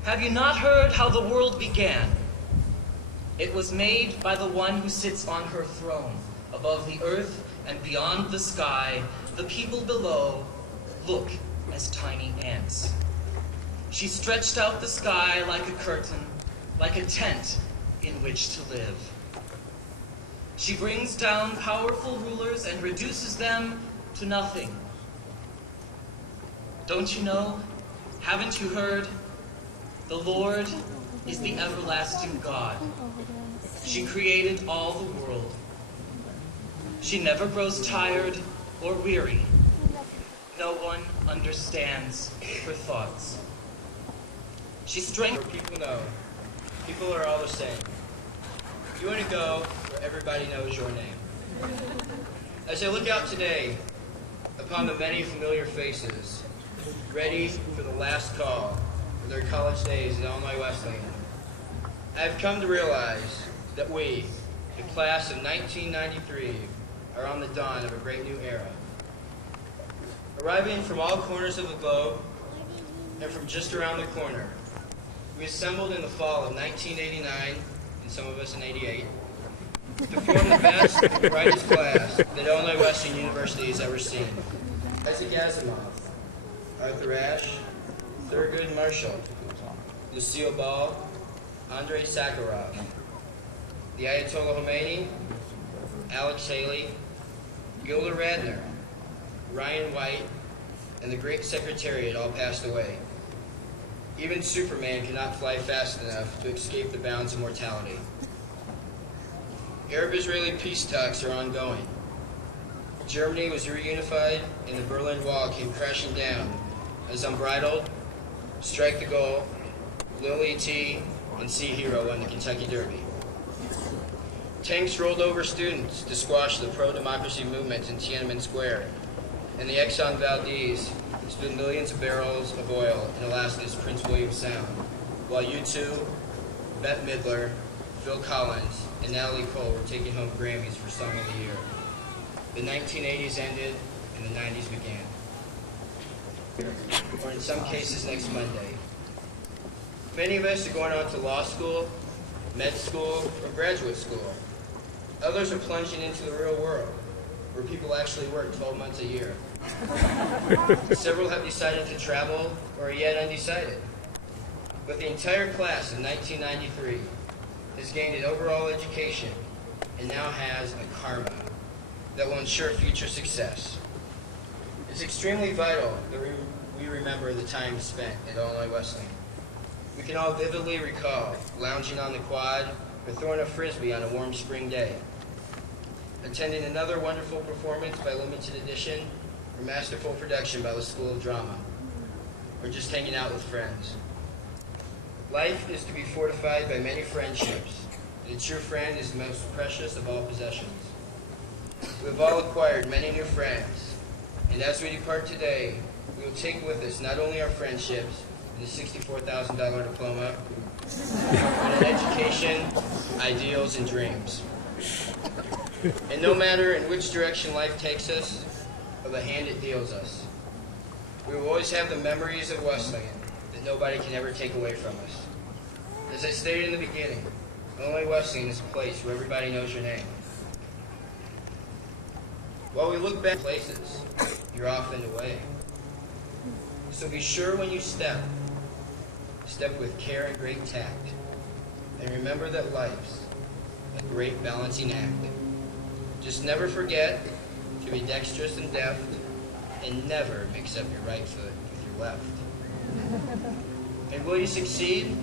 Have you not heard how the world began? It was made by the one who sits on her throne, above the earth and beyond the sky. The people below look as tiny ants. She stretched out the sky like a curtain, like a tent in which to live. She brings down powerful rulers and reduces them to nothing. Don't you know? Haven't you heard? The Lord is the everlasting God. She created all the world. She never grows tired or weary. No one understands her thoughts. She strengthens. People know. People are all the same. You want to go where everybody knows your name. As I look out today upon the many familiar faces, ready for the last call of their college days at Illinois Wesleyan, I have come to realize that we, the class of 1993, are on the dawn of a great new era. Arriving from all corners of the globe and from just around the corner, we assembled in the fall of 1989, and some of us in 88, to form the best and brightest class that Illinois Wesleyan University has ever seen. Isaac Asimov, Arthur Ashe, Thurgood Marshall, Lucille Ball, Andrei Sakharov, the Ayatollah Khomeini, Alex Haley, Gilda Radner, Ryan White, and the great Secretariat all passed away. Even Superman cannot fly fast enough to escape the bounds of mortality. Arab-Israeli peace talks are ongoing. Germany was reunified and the Berlin Wall came crashing down as Unbridled, Strike the Goal, Lil E.T., and Sea Hero won the Kentucky Derby. Tanks rolled over students to squash the pro-democracy movement in Tiananmen Square, and the Exxon Valdez spilled millions of barrels of oil in Alaska's Prince William Sound, while U2, Bette Midler, Phil Collins, and Natalie Cole were taking home Grammys for Song of the Year. The 1980s ended and the 90s began. Or in some cases next Monday. Many of us are going on to law school, med school, or graduate school. Others are plunging into the real world, where people actually work 12 months a year. Several have decided to travel or are yet undecided. But the entire class of 1993 has gained an overall education and now has a karma that will ensure future success. It's extremely vital that we remember the time spent at Illinois Wesleyan. We can all vividly recall lounging on the quad or throwing a frisbee on a warm spring day, attending another wonderful performance by Limited Edition or masterful production by the School of Drama, or just hanging out with friends. Life is to be fortified by many friendships, and a true friend is the most precious of all possessions. We have all acquired many new friends, and as we depart today, we will take with us not only our friendships, and a $64,000 diploma, and an education, ideals, and dreams. And no matter in which direction life takes us, or the hand it deals us, we will always have the memories of Wesleyan that nobody can ever take away from us. As I stated in the beginning, only Wesleyan is a place where everybody knows your name. While we look back at places, you're often away. So be sure when you step with care and great tact. And remember that life's a great balancing act. Just never forget to be dexterous and deft, and never mix up your right foot with your left. And will you succeed?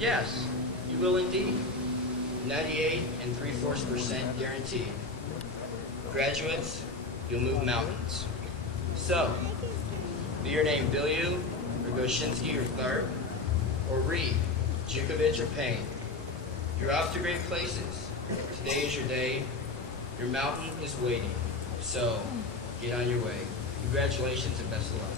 Yes, you will indeed. 98 3/4% guaranteed. Graduates, you'll move mountains. So, be your name Bilyeu, or Goshinsky, or Tharp, or Reed, Jukovich, or Payne. You're off to great places. Today is your day. Your mountain is waiting. So, get on your way. Congratulations and best of luck.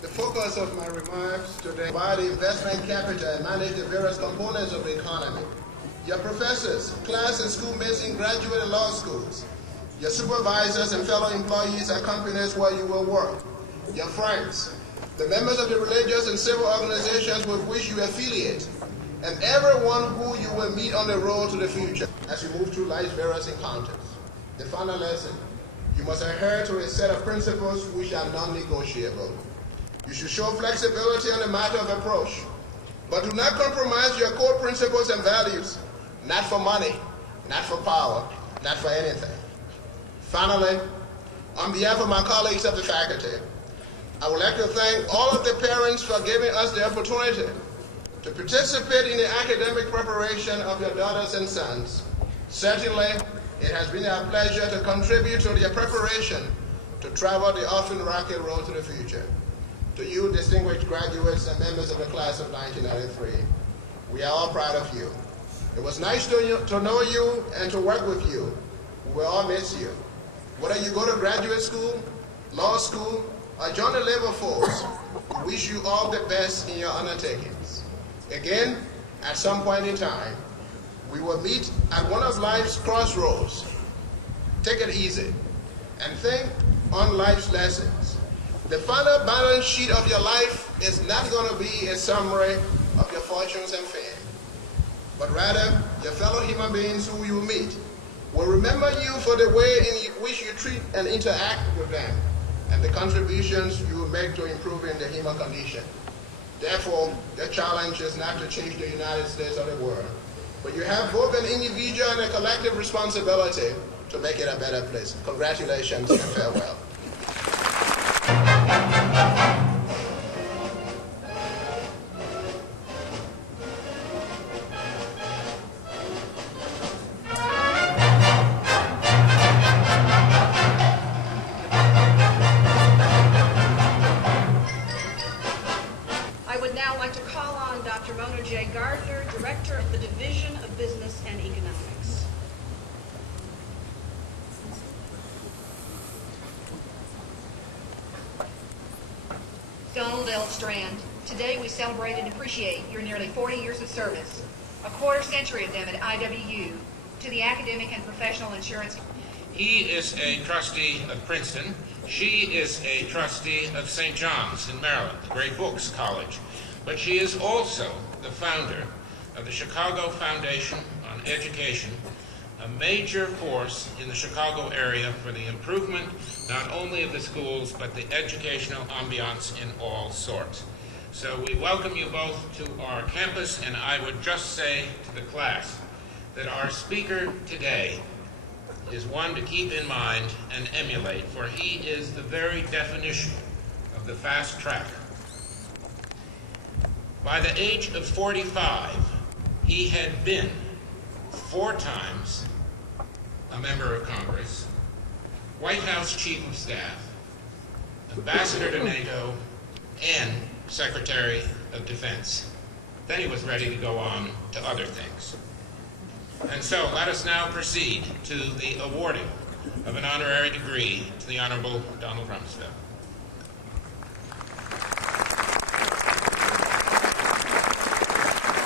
The focus of my remarks today provide investment capital and manage the various components of the economy. Your professors, class and schoolmates in graduate and law schools, your supervisors and fellow employees at companies where you will work, your friends, the members of the religious and civil organizations with which you affiliate, and everyone who you will meet on the road to the future as you move through life's various encounters. The final lesson, you must adhere to a set of principles which are non-negotiable. You should show flexibility on the matter of approach, but do not compromise your core principles and values, not for money, not for power, not for anything. Finally, on behalf of my colleagues of the faculty, I would like to thank all of the parents for giving us the opportunity to participate in the academic preparation of your daughters and sons. Certainly, it has been our pleasure to contribute to their preparation to travel the often rocky road to the future. To you, distinguished graduates and members of the class of 1993, we are all proud of you. It was nice to know you and to work with you. We will all miss you. Whether you go to graduate school, law school, or join the labor force, we wish you all the best in your undertakings. Again, at some point in time, we will meet at one of life's crossroads. Take it easy and think on life's lessons. The final balance sheet of your life is not going to be a summary of your fortunes and fame, but rather your fellow human beings who you will meet will remember you for the way in which you treat and interact with them, and the contributions you will make to improving the human condition. Therefore, your challenge is not to change the United States or the world, but you have both an individual and a collective responsibility to make it a better place. Congratulations and farewell. I would now like to call on Dr. Mona J. Gardner, Director of the Division of Business and Economics. Donald L. Strand, today we celebrate and appreciate your nearly 40 years of service, a quarter century of them at IWU, to the academic and professional insurance. He is a trustee of Princeton. She is a trustee of St. John's in Maryland, the great books college. But she is also the founder of the Chicago Foundation on Education, a major force in the Chicago area for the improvement not only of the schools, but the educational ambiance in all sorts. So we welcome you both to our campus, and I would just say to the class that our speaker today is one to keep in mind and emulate, for he is the very definition of the fast track. By the age of 45, he had been 4 times a member of Congress, White House Chief of Staff, Ambassador to NATO, and Secretary of Defense. Then he was ready to go on to other things. And so let us now proceed to the awarding of an honorary degree to the Honorable Donald Rumsfeld.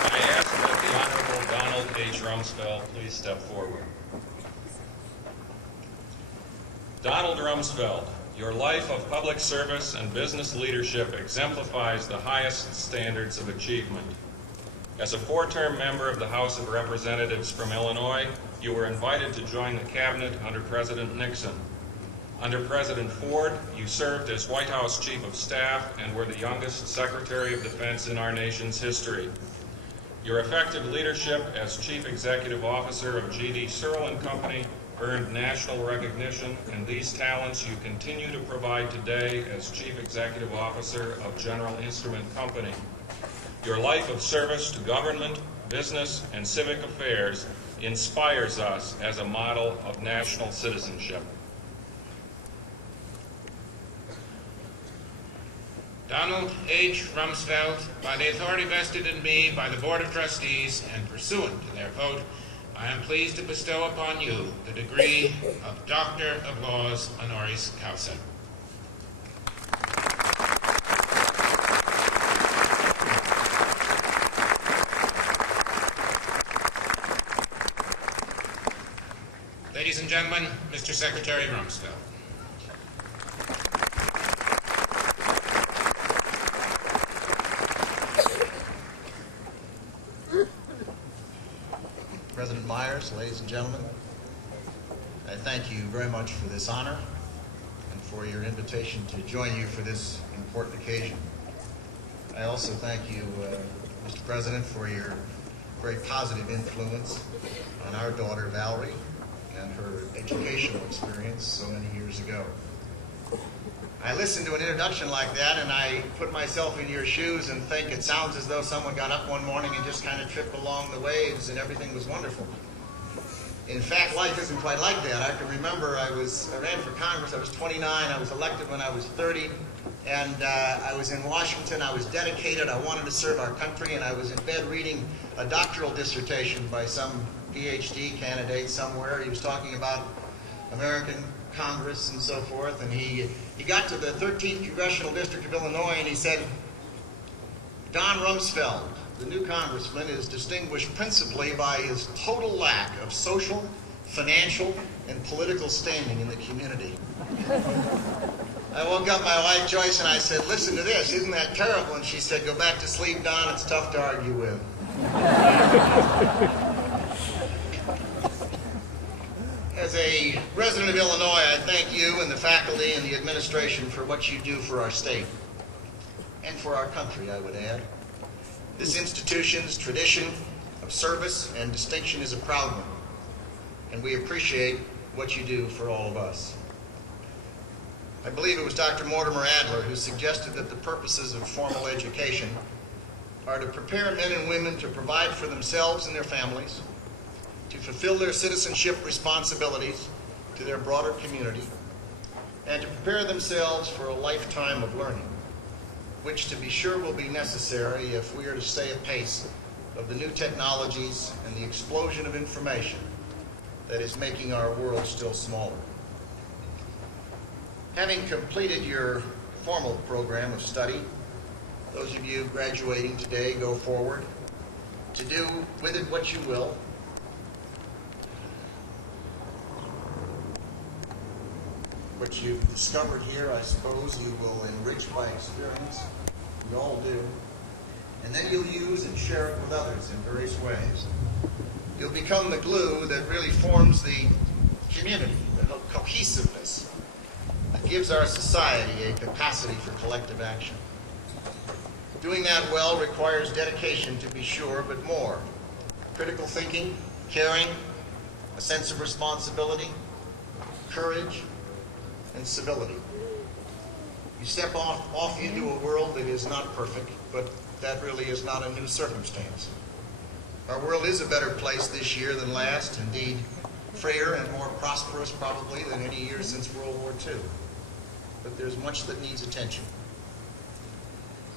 I ask that the Honorable Donald H. Rumsfeld please step forward. Donald Rumsfeld, your life of public service and business leadership exemplifies the highest standards of achievement. As a four-term member of the House of Representatives from Illinois, you were invited to join the cabinet under President Nixon. Under President Ford, you served as White House Chief of Staff and were the youngest Secretary of Defense in our nation's history. Your effective leadership as Chief Executive Officer of G.D. Searle & Company earned national recognition, and these talents you continue to provide today as Chief Executive Officer of General Instrument Company. Your life of service to government, business, and civic affairs inspires us as a model of national citizenship. Donald H. Rumsfeld, by the authority vested in me by the Board of Trustees and pursuant to their vote, I am pleased to bestow upon you the degree of Doctor of Laws honoris causa. Ladies and gentlemen, Mr. Secretary Rumsfeld. President Myers, ladies and gentlemen, I thank you very much for this honor and for your invitation to join you for this important occasion. I also thank you, Mr. President, for your very positive influence on our daughter Valerie and her educational experience so many years ago. I listened to an introduction like that and I put myself in your shoes and think it sounds as though someone got up one morning and just kind of tripped along the waves and everything was wonderful. In fact, life isn't quite like that. I can remember I ran for Congress, I was 29, I was elected when I was 30, and I was in Washington, I was dedicated, I wanted to serve our country, and I was in bed reading a doctoral dissertation by some PhD candidate somewhere. He was talking about American Congress and so forth, and he got to the 13th Congressional District of Illinois and he said, Don Rumsfeld, the new congressman, is distinguished principally by his total lack of social, financial, and political standing in the community. I woke up my wife Joyce and I said, listen to this, isn't that terrible? And she said, go back to sleep, Don, it's tough to argue with. As a resident of Illinois, I thank you and the faculty and the administration for what you do for our state and for our country, I would add. This institution's tradition of service and distinction is a proud one, and we appreciate what you do for all of us. I believe it was Dr. Mortimer Adler who suggested that the purposes of formal education are to prepare men and women to provide for themselves and their families, to fulfill their citizenship responsibilities to their broader community, and to prepare themselves for a lifetime of learning, which to be sure will be necessary if we are to stay apace of the new technologies and the explosion of information that is making our world still smaller. Having completed your formal program of study, those of you graduating today go forward to do with it what you will. What you've discovered here, I suppose, you will enrich by experience. We all do. And then you'll use and share it with others in various ways. You'll become the glue that really forms the community, the cohesiveness that gives our society a capacity for collective action. Doing that well requires dedication, to be sure, but more. Critical thinking, caring, a sense of responsibility, courage, and civility. You step off into a world that is not perfect, but that really is not a new circumstance. Our world is a better place this year than last, indeed freer and more prosperous probably than any year since World War II. But there's much that needs attention.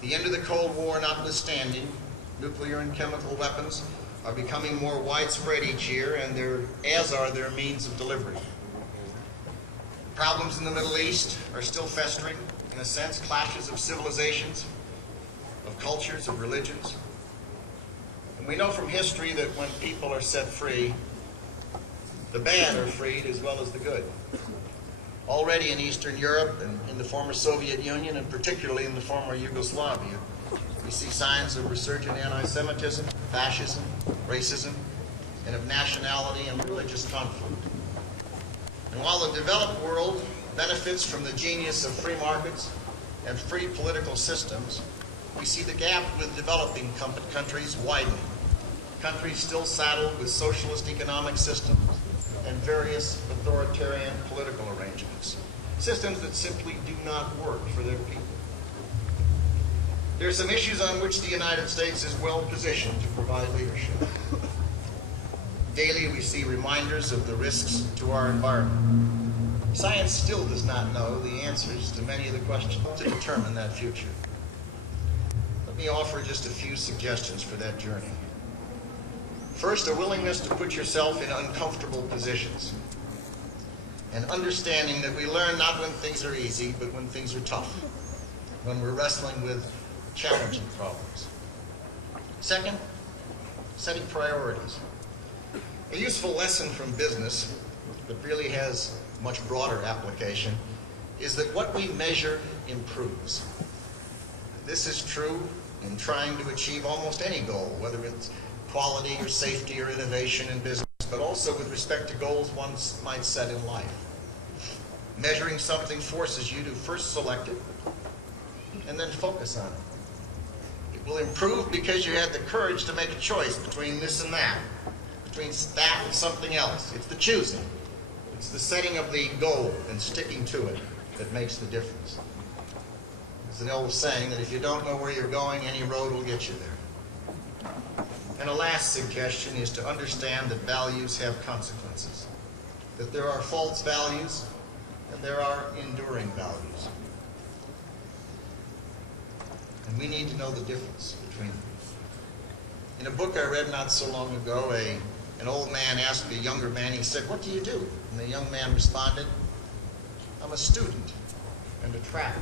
The end of the Cold War notwithstanding, nuclear and chemical weapons are becoming more widespread each year, and as are their means of delivery. Problems in the Middle East are still festering, in a sense, clashes of civilizations, of cultures, of religions. And we know from history that when people are set free, the bad are freed as well as the good. Already in Eastern Europe and in the former Soviet Union, and particularly in the former Yugoslavia, we see signs of resurgent anti-Semitism, fascism, racism, and of nationality and religious conflict. And while the developed world benefits from the genius of free markets and free political systems, we see the gap with developing countries widening. Countries still saddled with socialist economic systems and various authoritarian political arrangements. Systems that simply do not work for their people. There are some issues on which the United States is well positioned to provide leadership. Daily we see reminders of the risks to our environment. Science still does not know the answers to many of the questions to determine that future. Let me offer just a few suggestions for that journey. First, a willingness to put yourself in uncomfortable positions. And understanding that we learn not when things are easy, but when things are tough. When we're wrestling with challenging problems. Second, setting priorities. A useful lesson from business that really has much broader application is that what we measure improves. This is true in trying to achieve almost any goal, whether it's quality or safety or innovation in business, but also with respect to goals one might set in life. Measuring something forces you to first select it and then focus on it. It will improve because you had the courage to make a choice between this and that, between that and something else. It's the choosing. It's the setting of the goal and sticking to it that makes the difference. There's an old saying that if you don't know where you're going, any road will get you there. And a last suggestion is to understand that values have consequences. That there are false values and there are enduring values. And we need to know the difference between them. In a book I read not so long ago, an old man asked a younger man, he said, "What do you do?" And the young man responded, "I'm a student and a traveler."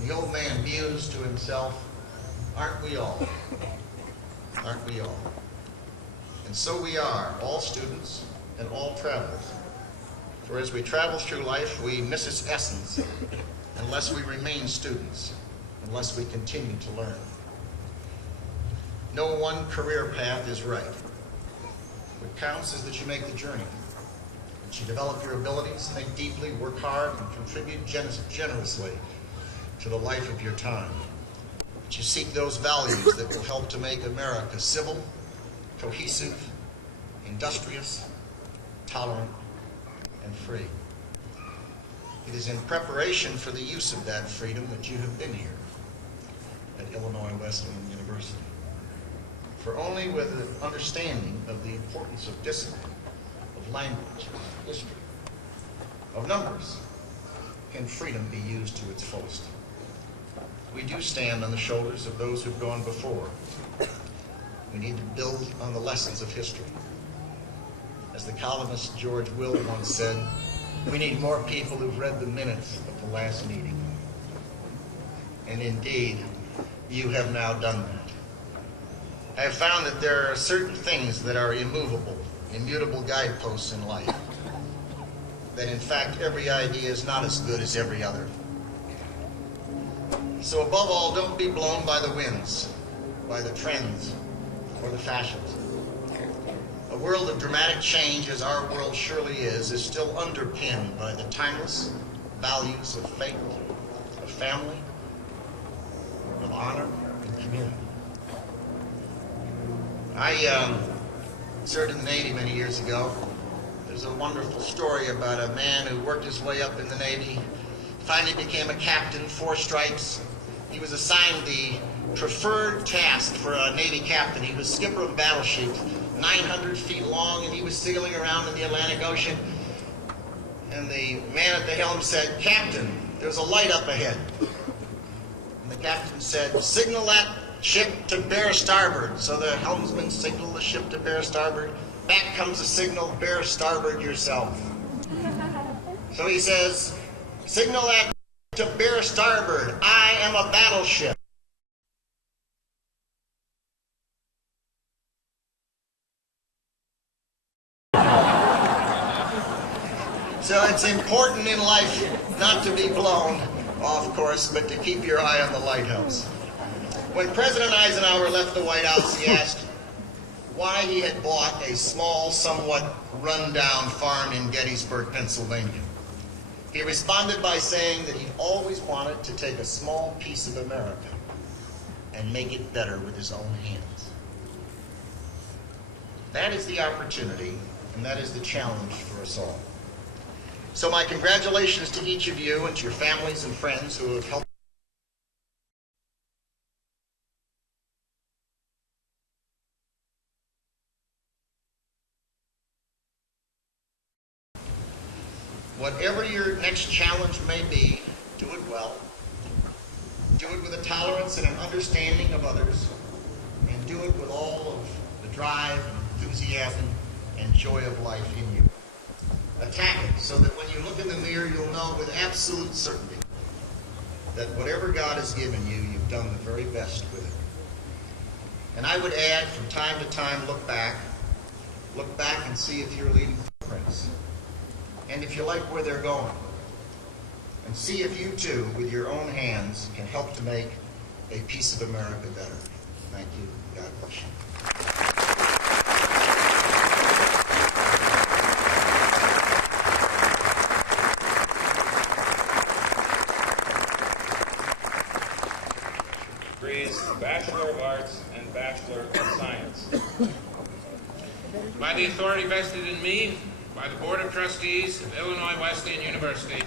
The old man mused to himself, "Aren't we all? Aren't we all?" And so we are, all students and all travelers. For as we travel through life, we miss its essence unless we remain students, unless we continue to learn. No one career path is right. What counts is that you make the journey, that you develop your abilities, think deeply, work hard, and contribute generously to the life of your time. That you seek those values that will help to make America civil, cohesive, industrious, tolerant, and free. It is in preparation for the use of that freedom that you have been here at Illinois Wesleyan University. For only with an understanding of the importance of discipline, of language, of history, of numbers, can freedom be used to its fullest. We do stand on the shoulders of those who've gone before. We need to build on the lessons of history. As the columnist George Will once said, we need more people who've read the minutes of the last meeting. And indeed, you have now done that. I have found that there are certain things that are immovable, immutable guideposts in life. That in fact, every idea is not as good as every other. So above all, don't be blown by the winds, by the trends, or the fashions. A world of dramatic change, as our world surely is still underpinned by the timeless values of faith, of family, of honor, and community. I served in the Navy many years ago. There's a wonderful story about a man who worked his way up in the Navy, finally became a captain, 4 stripes. He was assigned the preferred task for a Navy captain. He was skipper of a battleship, 900 feet long, and he was sailing around in the Atlantic Ocean. And the man at the helm said, "Captain, there's a light up ahead." And the captain said, "Signal that Ship to bear starboard. So the helmsman signaled the ship to bear starboard. Back comes a signal, bear starboard yourself. So he says, signal that to bear starboard. I am a battleship. So it's important in life not to be blown, of course, but to keep your eye on the lighthouse. When President Eisenhower left the White House, he asked why he had bought a small, somewhat run-down farm in Gettysburg, Pennsylvania. He responded by saying that he'd always wanted to take a small piece of America and make it better with his own hands. That is the opportunity, and that is the challenge for us all. So my congratulations to each of you and to your families and friends who have helped. Whatever your next challenge may be, do it well. Do it with a tolerance and an understanding of others, and do it with all of the drive and enthusiasm and joy of life in you. Attack it so that when you look in the mirror, you'll know with absolute certainty that whatever God has given you, you've done the very best with it. And I would add, from time to time, look back and see if you're leaving footprints. And if you like where they're going. And see if you too, with your own hands, can help to make a piece of America better. Thank you. God bless you. Degrees Bachelor of Arts and Bachelor of Science. By the authority vested in me by the Board of Trustees of Illinois Wesleyan University,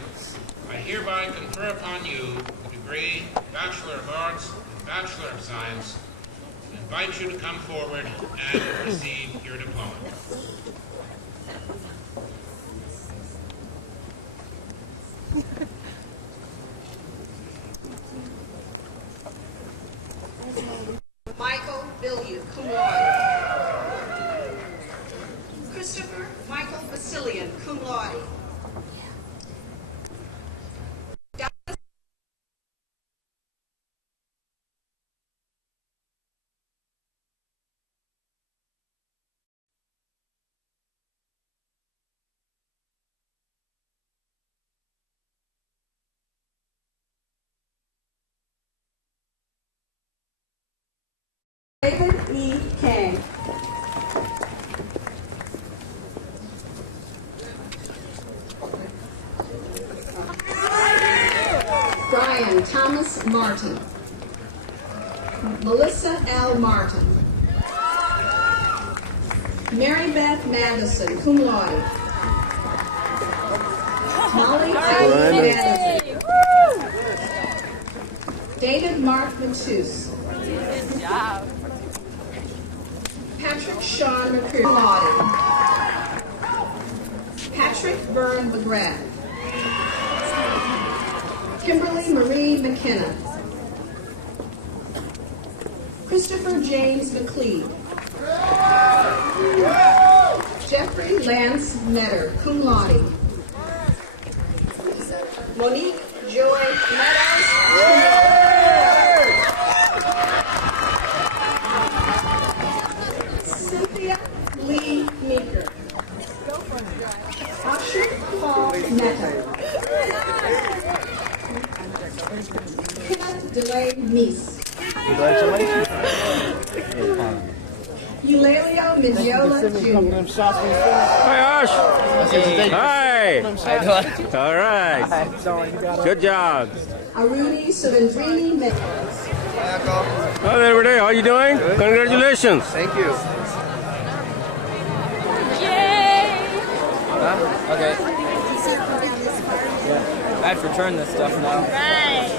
I hereby confer upon you the degree Bachelor of Arts and Bachelor of Science, and invite you to come forward and receive your diploma. Michael Billiard, cum laude. Christopher Michael Vasilian, cum laude. David E. Kang. Brian Thomas Martin. Melissa L. Martin. Mary Beth Madison, cum laude. Molly Eileen Madison. David Mark Matus. Good job. Patrick Sean McCreary, cum laude. Patrick Byrne McGrath. Kimberly Marie McKenna. Christopher James McLeod. Jeffrey Lance Metter, cum laude. Monique Joy Meadows, cum laude. Cynthia Lee Meeker. Usher Paul Meta. Kenneth DeLay Meese. Congratulations. Eulalia Mendiola Jr. Hi, Ash. Hi. All right. Good job. Aruni Surendrini Mehta. Hello, everybody. How are you doing? Good. Congratulations. Thank you. Yay! Huh? Okay. Yeah. I have to return this stuff now. Right.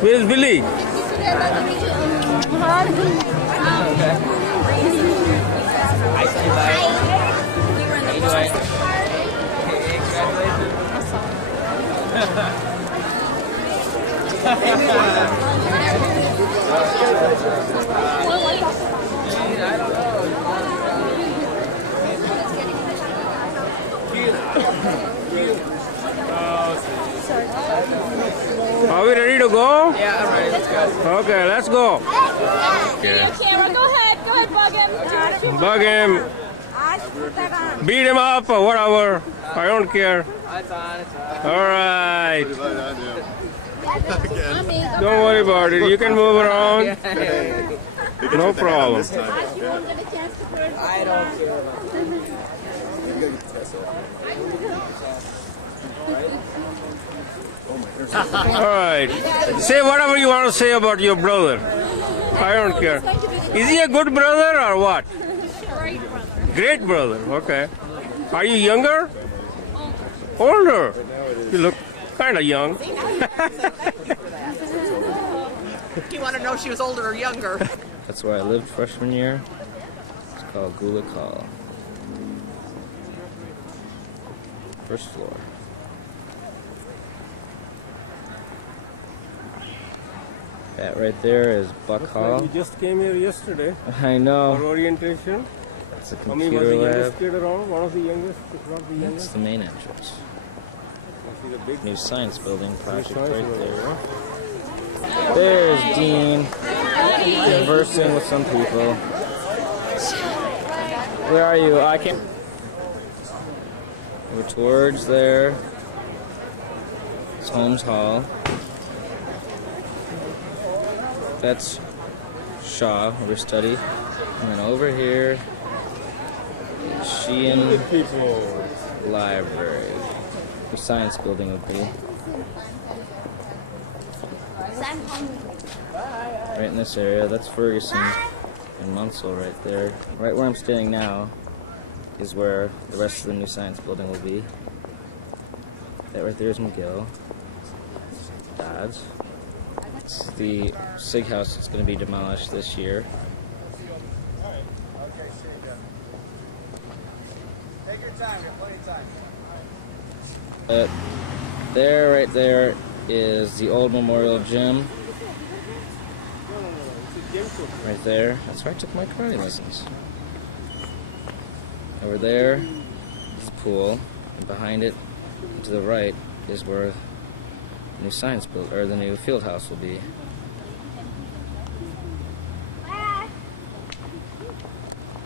Where's Billy? Okay. Hi, Sunny. How you doing? Hey, congratulations. Are we ready to go? Yeah, I'm ready. Let's go. Okay, let's go. Yeah. Camera, go ahead, bug him. Bug him. Beat him up or whatever. I don't care. It's on. All right. Don't worry about it. You can move around. No problem. I don't care. All right. Say whatever you want to say about your brother. I don't care. Is he a good brother or what? Great brother. Great brother. Okay. Are you younger? Older. You look kind of young. You want to know if she was older or younger? That's where I lived freshman year. It's called Gulak Hall. First floor. That right there is Buck Hall. You just came here yesterday. I know. For orientation. It's a How many was computer the lab. youngest kid around? One of the youngest, if not the It's youngest. the main entrance. I see the big New science building project science right building, there. There's Dean conversing with some people. Where are you? I can't. We're towards there. It's Holmes Hall. That's Shaw, where we study. And then over here, Sheehan Library. The science building would be. Right in this area, that's Ferguson and Munsell right there. Right where I'm standing now is where the rest of the new science building will be. That right there is McGill. Dodds. It's the SIG house that's going to be demolished this year. Take your time, you have plenty of time. There, right there, is the old Memorial Gym. Right there. That's where I took my karate lessons. Over there is the pool, and behind it, and to the right, is where the new science build or the new field house will be.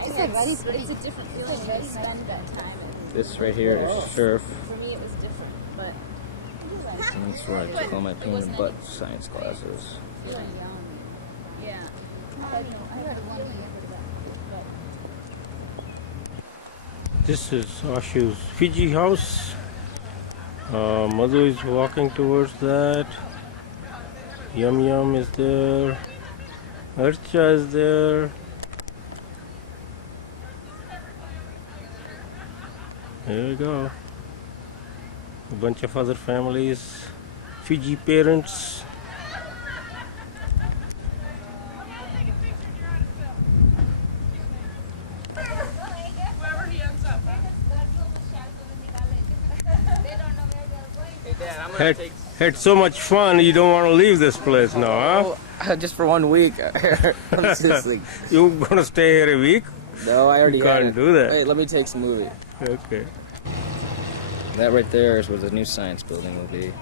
It's a different feeling when you spend that time. This right here is Scherf, For me, it was different, but and that's where I took all my pain and butt science classes. feeling young. Yeah. I had one year for This is Ashu's Fiji house. Madhu is walking towards that. Yum Yum is there. Archa is there. Here we go. A bunch of other families. Fiji parents. Wherever he ends up. Hey Dad, I'm Had so much fun, you don't want to leave this place now, huh? just for 1 week. Seriously. You're gonna stay here a week? No, I already You had can't it. do that. Wait, let me take some movie. Okay. That right there is where the new science building will be.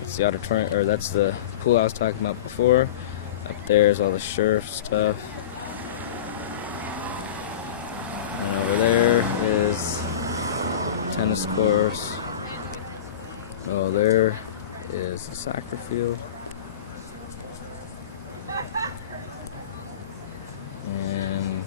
That's the auditorium, or that's the pool I was talking about before. Up there is all the Scherf stuff. And over there is tennis course. Oh, there is the soccer field. And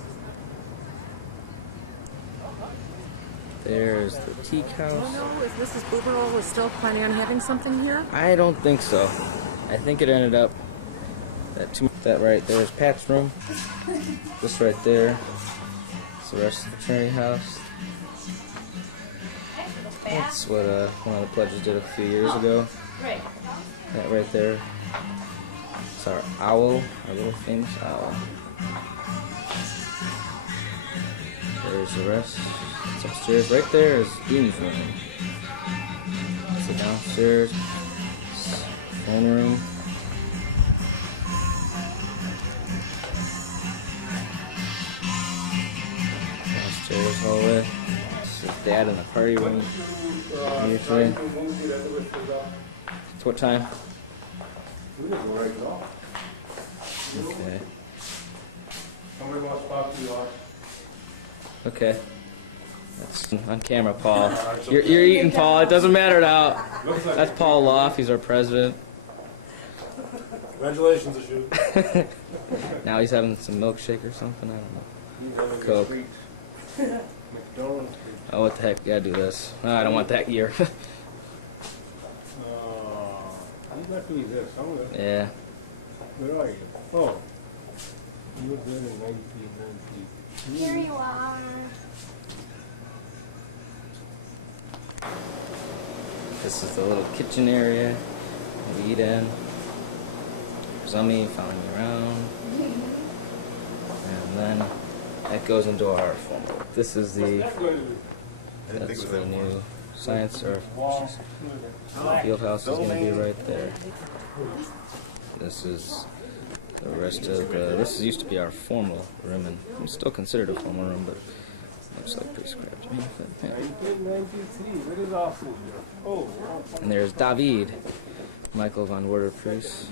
there's the teak house. No, is Mrs. Buberl was still planning on having something here? I don't think so. I think it ended up that right there's Pat's room. This right there. It's the rest of the fraternity house. That's what one of the pledges did a few years ago. That right there. It's our owl, our little famous owl. There's the rest. It's upstairs. Right there is Dean's room. It's the downstairs. Phone room. they add in the party room. Usually. So what time? Okay. Okay. That's on camera, Paul. You're eating, Paul. It doesn't matter now. That's Paul Loff. He's our president. Congratulations, Ashu. Now he's having some milkshake or something. I don't know. Coke. Oh, what the heck? We gotta do this. No, I don't want that gear. You got to be there somewhere. Yeah. Where are you? Oh. You were there in 1990. Here you are. This is the little kitchen area we eat in. Zummy following me around. And then that goes into our formal. This is the that's the new science or field house is going to be right there. This is the rest of the. This used to be our formal room, and it's still considered a formal room, but looks like pretty scrapped. Yeah. 1993. Where is Afu? Oh. And there's David, Michael von Werder Priest.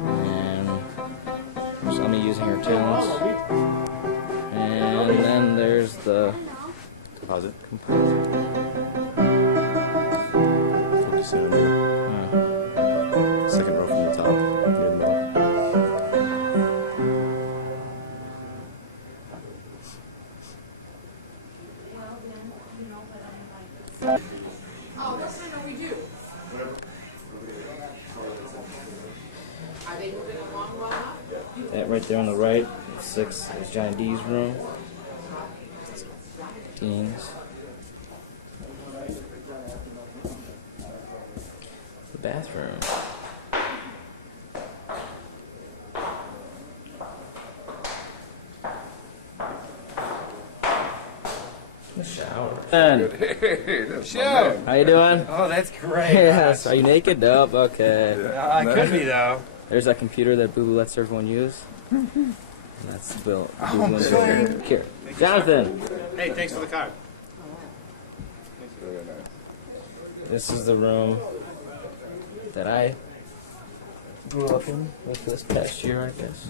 And there's Ami using her talents. And then there's the composite. Second row from the top. Near the middle. Oh, what time are we due? Are they moving along well enough? that right there on the right. 6 is Johnny D's room. Dean's. The bathroom. The shower. Show. How you doing? Oh, that's great. Yes. Are you naked? Nope. Okay. I could be though. There's that computer that Boo Boo lets everyone use. And that's Bill. Oh, man. Here, Jonathan. Hey, thanks for the card. This is the room that I grew up in with this past year, I guess.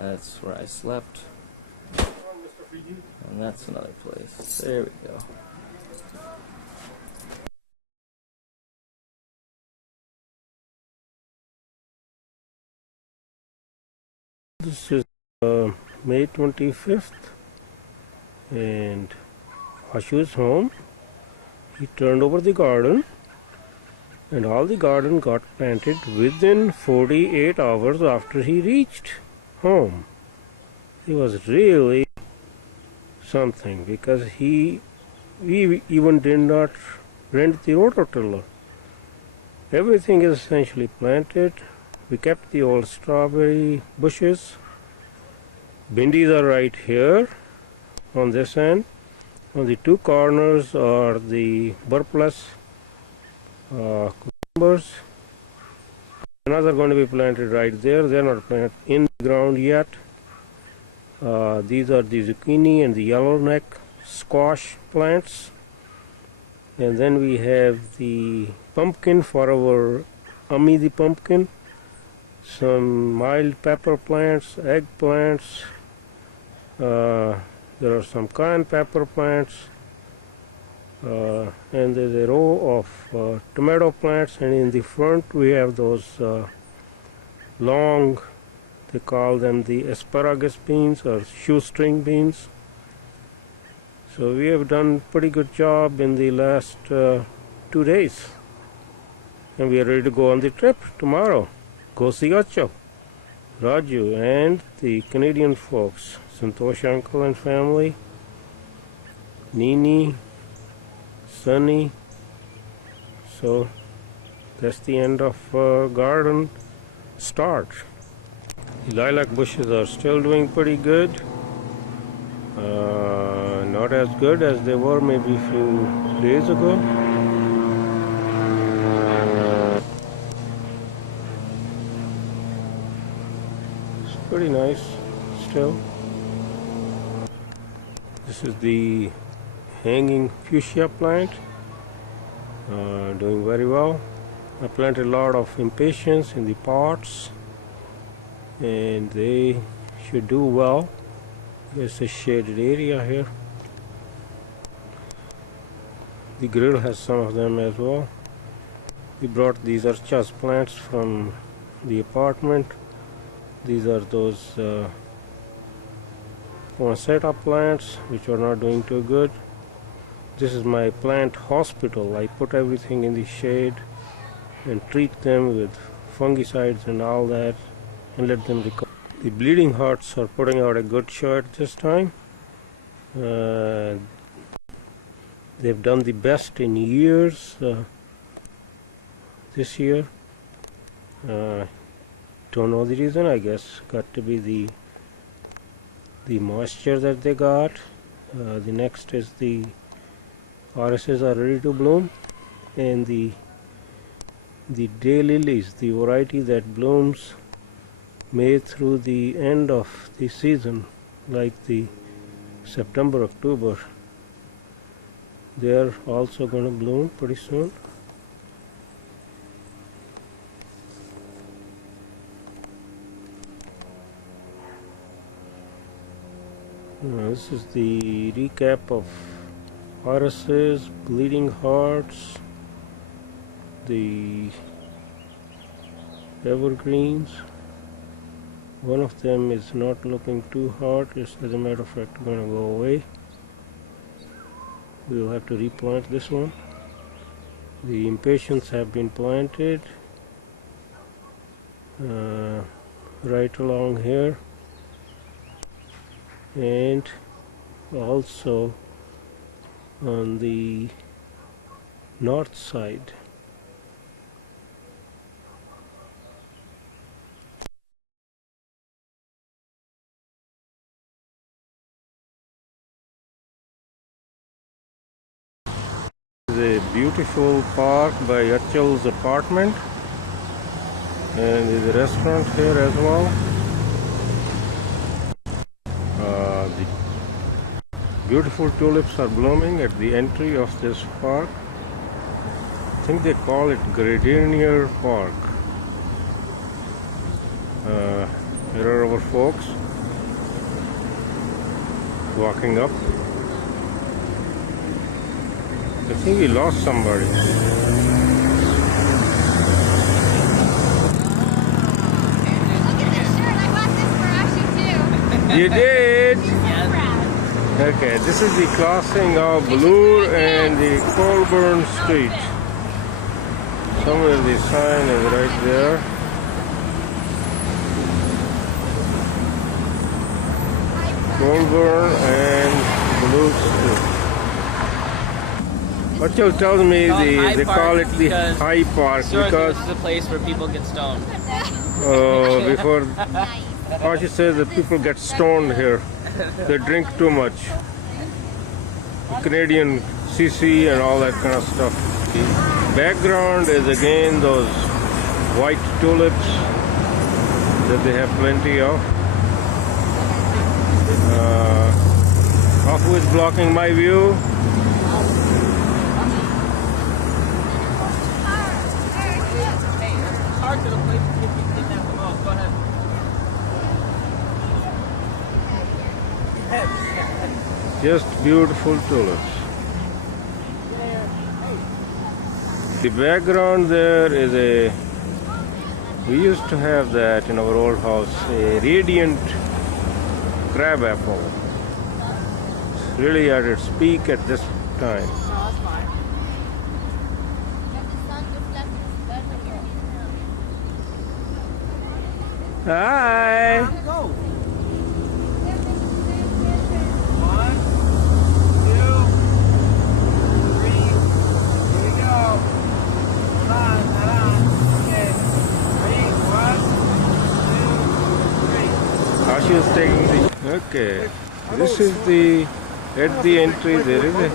That's where I slept. And that's another place. There we go. This is May 25th, and Ashu's home. He turned over the garden, and all the garden got planted within 48 hours after he reached home. He was really something, because we even did not rent the rototiller. Everything is essentially planted. We kept the old strawberry bushes. Bindis are right here on this end. On the two corners are the burpless cucumbers. Another going to be planted right there. They're not planted in the ground yet. These are the zucchini and the yellowneck squash plants. And then we have the pumpkin for our Ami the pumpkin. Some mild pepper plants, eggplants. There are some cayenne pepper plants. And there's a row of tomato plants. And in the front we have those long, they call them the asparagus beans or shoestring beans. So we have done pretty good job in the last 2 days. And we are ready to go on the trip tomorrow. Go see Acho, Raju, and the Canadian folks, Santosh uncle and family, Nini, Sunny. So that's the end of garden start. The lilac bushes are still doing pretty good. Not as good as they were maybe a few days ago. Pretty nice still. This is the hanging fuchsia plant, doing very well. I planted a lot of impatiens in the pots, and they should do well. There's a shaded area here. The grill has some of them as well. We brought these orchas plants from the apartment. These are those poinsettia plants which are not doing too good. This is my plant hospital. I put everything in the shade and treat them with fungicides and all that and let them recover. The bleeding hearts are putting out a good shirt this time. They've done the best in years this year. Don't know the reason. I guess got to be the moisture that they got. The next is the RSs are ready to bloom, and the daylilies, the variety that blooms May through the end of the season, like the September, October, they are also going to bloom pretty soon. This is the recap of RSs, bleeding hearts, the evergreens. One of them is not looking too hot. It's, as a matter of fact, going to go away. We will have to replant this one. The impatiens have been planted right along here, and also on the north side. A beautiful park by Achal's apartment, and there's a restaurant here as well. The beautiful tulips are blooming at the entry of this park. I think they call it Gardenier Park. Here are our folks walking up. I think we lost somebody. You did? Okay, this is the crossing of Bloor and the Colburn Street. Somewhere the sign is right there. Colburn and Bloor Street. Achal tells me they call it the High Park because this is a place where people get stoned. Before Ashi says that people get stoned here. They drink too much. Canadian CC and all that kind of stuff. The background is again those white tulips that they have plenty of. Who is blocking my view? Just beautiful tulips. The background there is we used to have that in our old house, a radiant crabapple. It's really at its peak at this time. Hi! She is taking the... Okay, this is at the entry there is a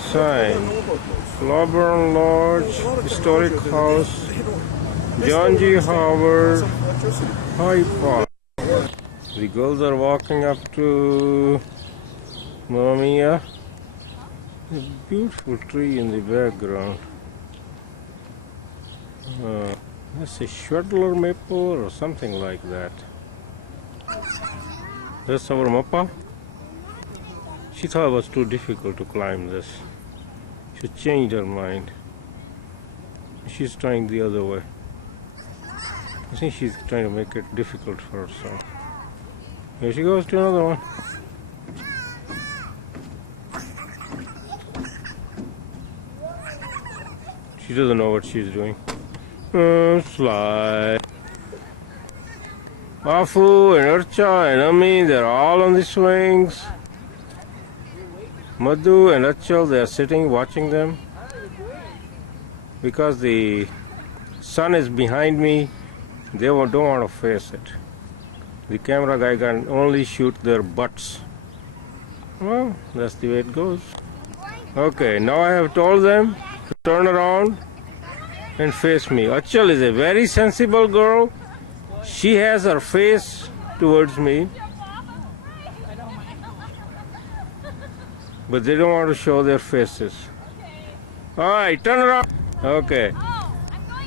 sign. Colburn Lodge, Historic House, John G. Howard, High Park. The girls are walking up to Mamma Mia. A beautiful tree in the background. That's a Schwedler maple or something like that. That's our Mappa. She thought it was too difficult to climb this. She changed her mind. She's trying the other way. I think she's trying to make it difficult for herself. Here she goes to another one. She doesn't know what she's doing. Slide. Afu and Archa and Ami, they're all on the swings. Madhu and Achal, they are sitting watching them. Because the sun is behind me, they don't want to face it. The camera guy can only shoot their butts. Well, that's the way it goes. Okay, now I have told them to turn around and face me. Achal is a very sensible girl. She has her face towards me. But they don't want to show their faces. Alright, turn around. Okay.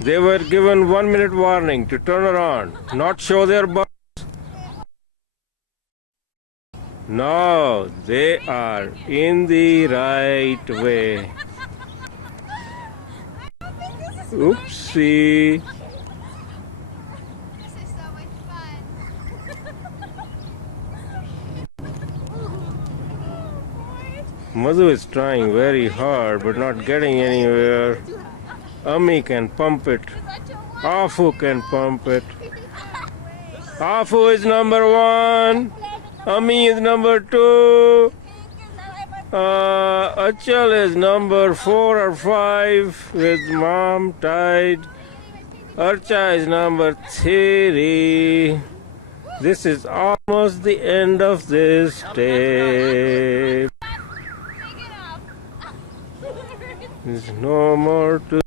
They were given 1 minute warning to turn around, not show their butts. No, they are in the right way. Oopsie. Madhu is trying very hard but not getting anywhere. Ami can pump it. Afu can pump it. Afu is number 1. Ami is number 2. Achal is number 4 or 5 with mom tied. Archa is number 3. This is almost the end of this tape. There's no more to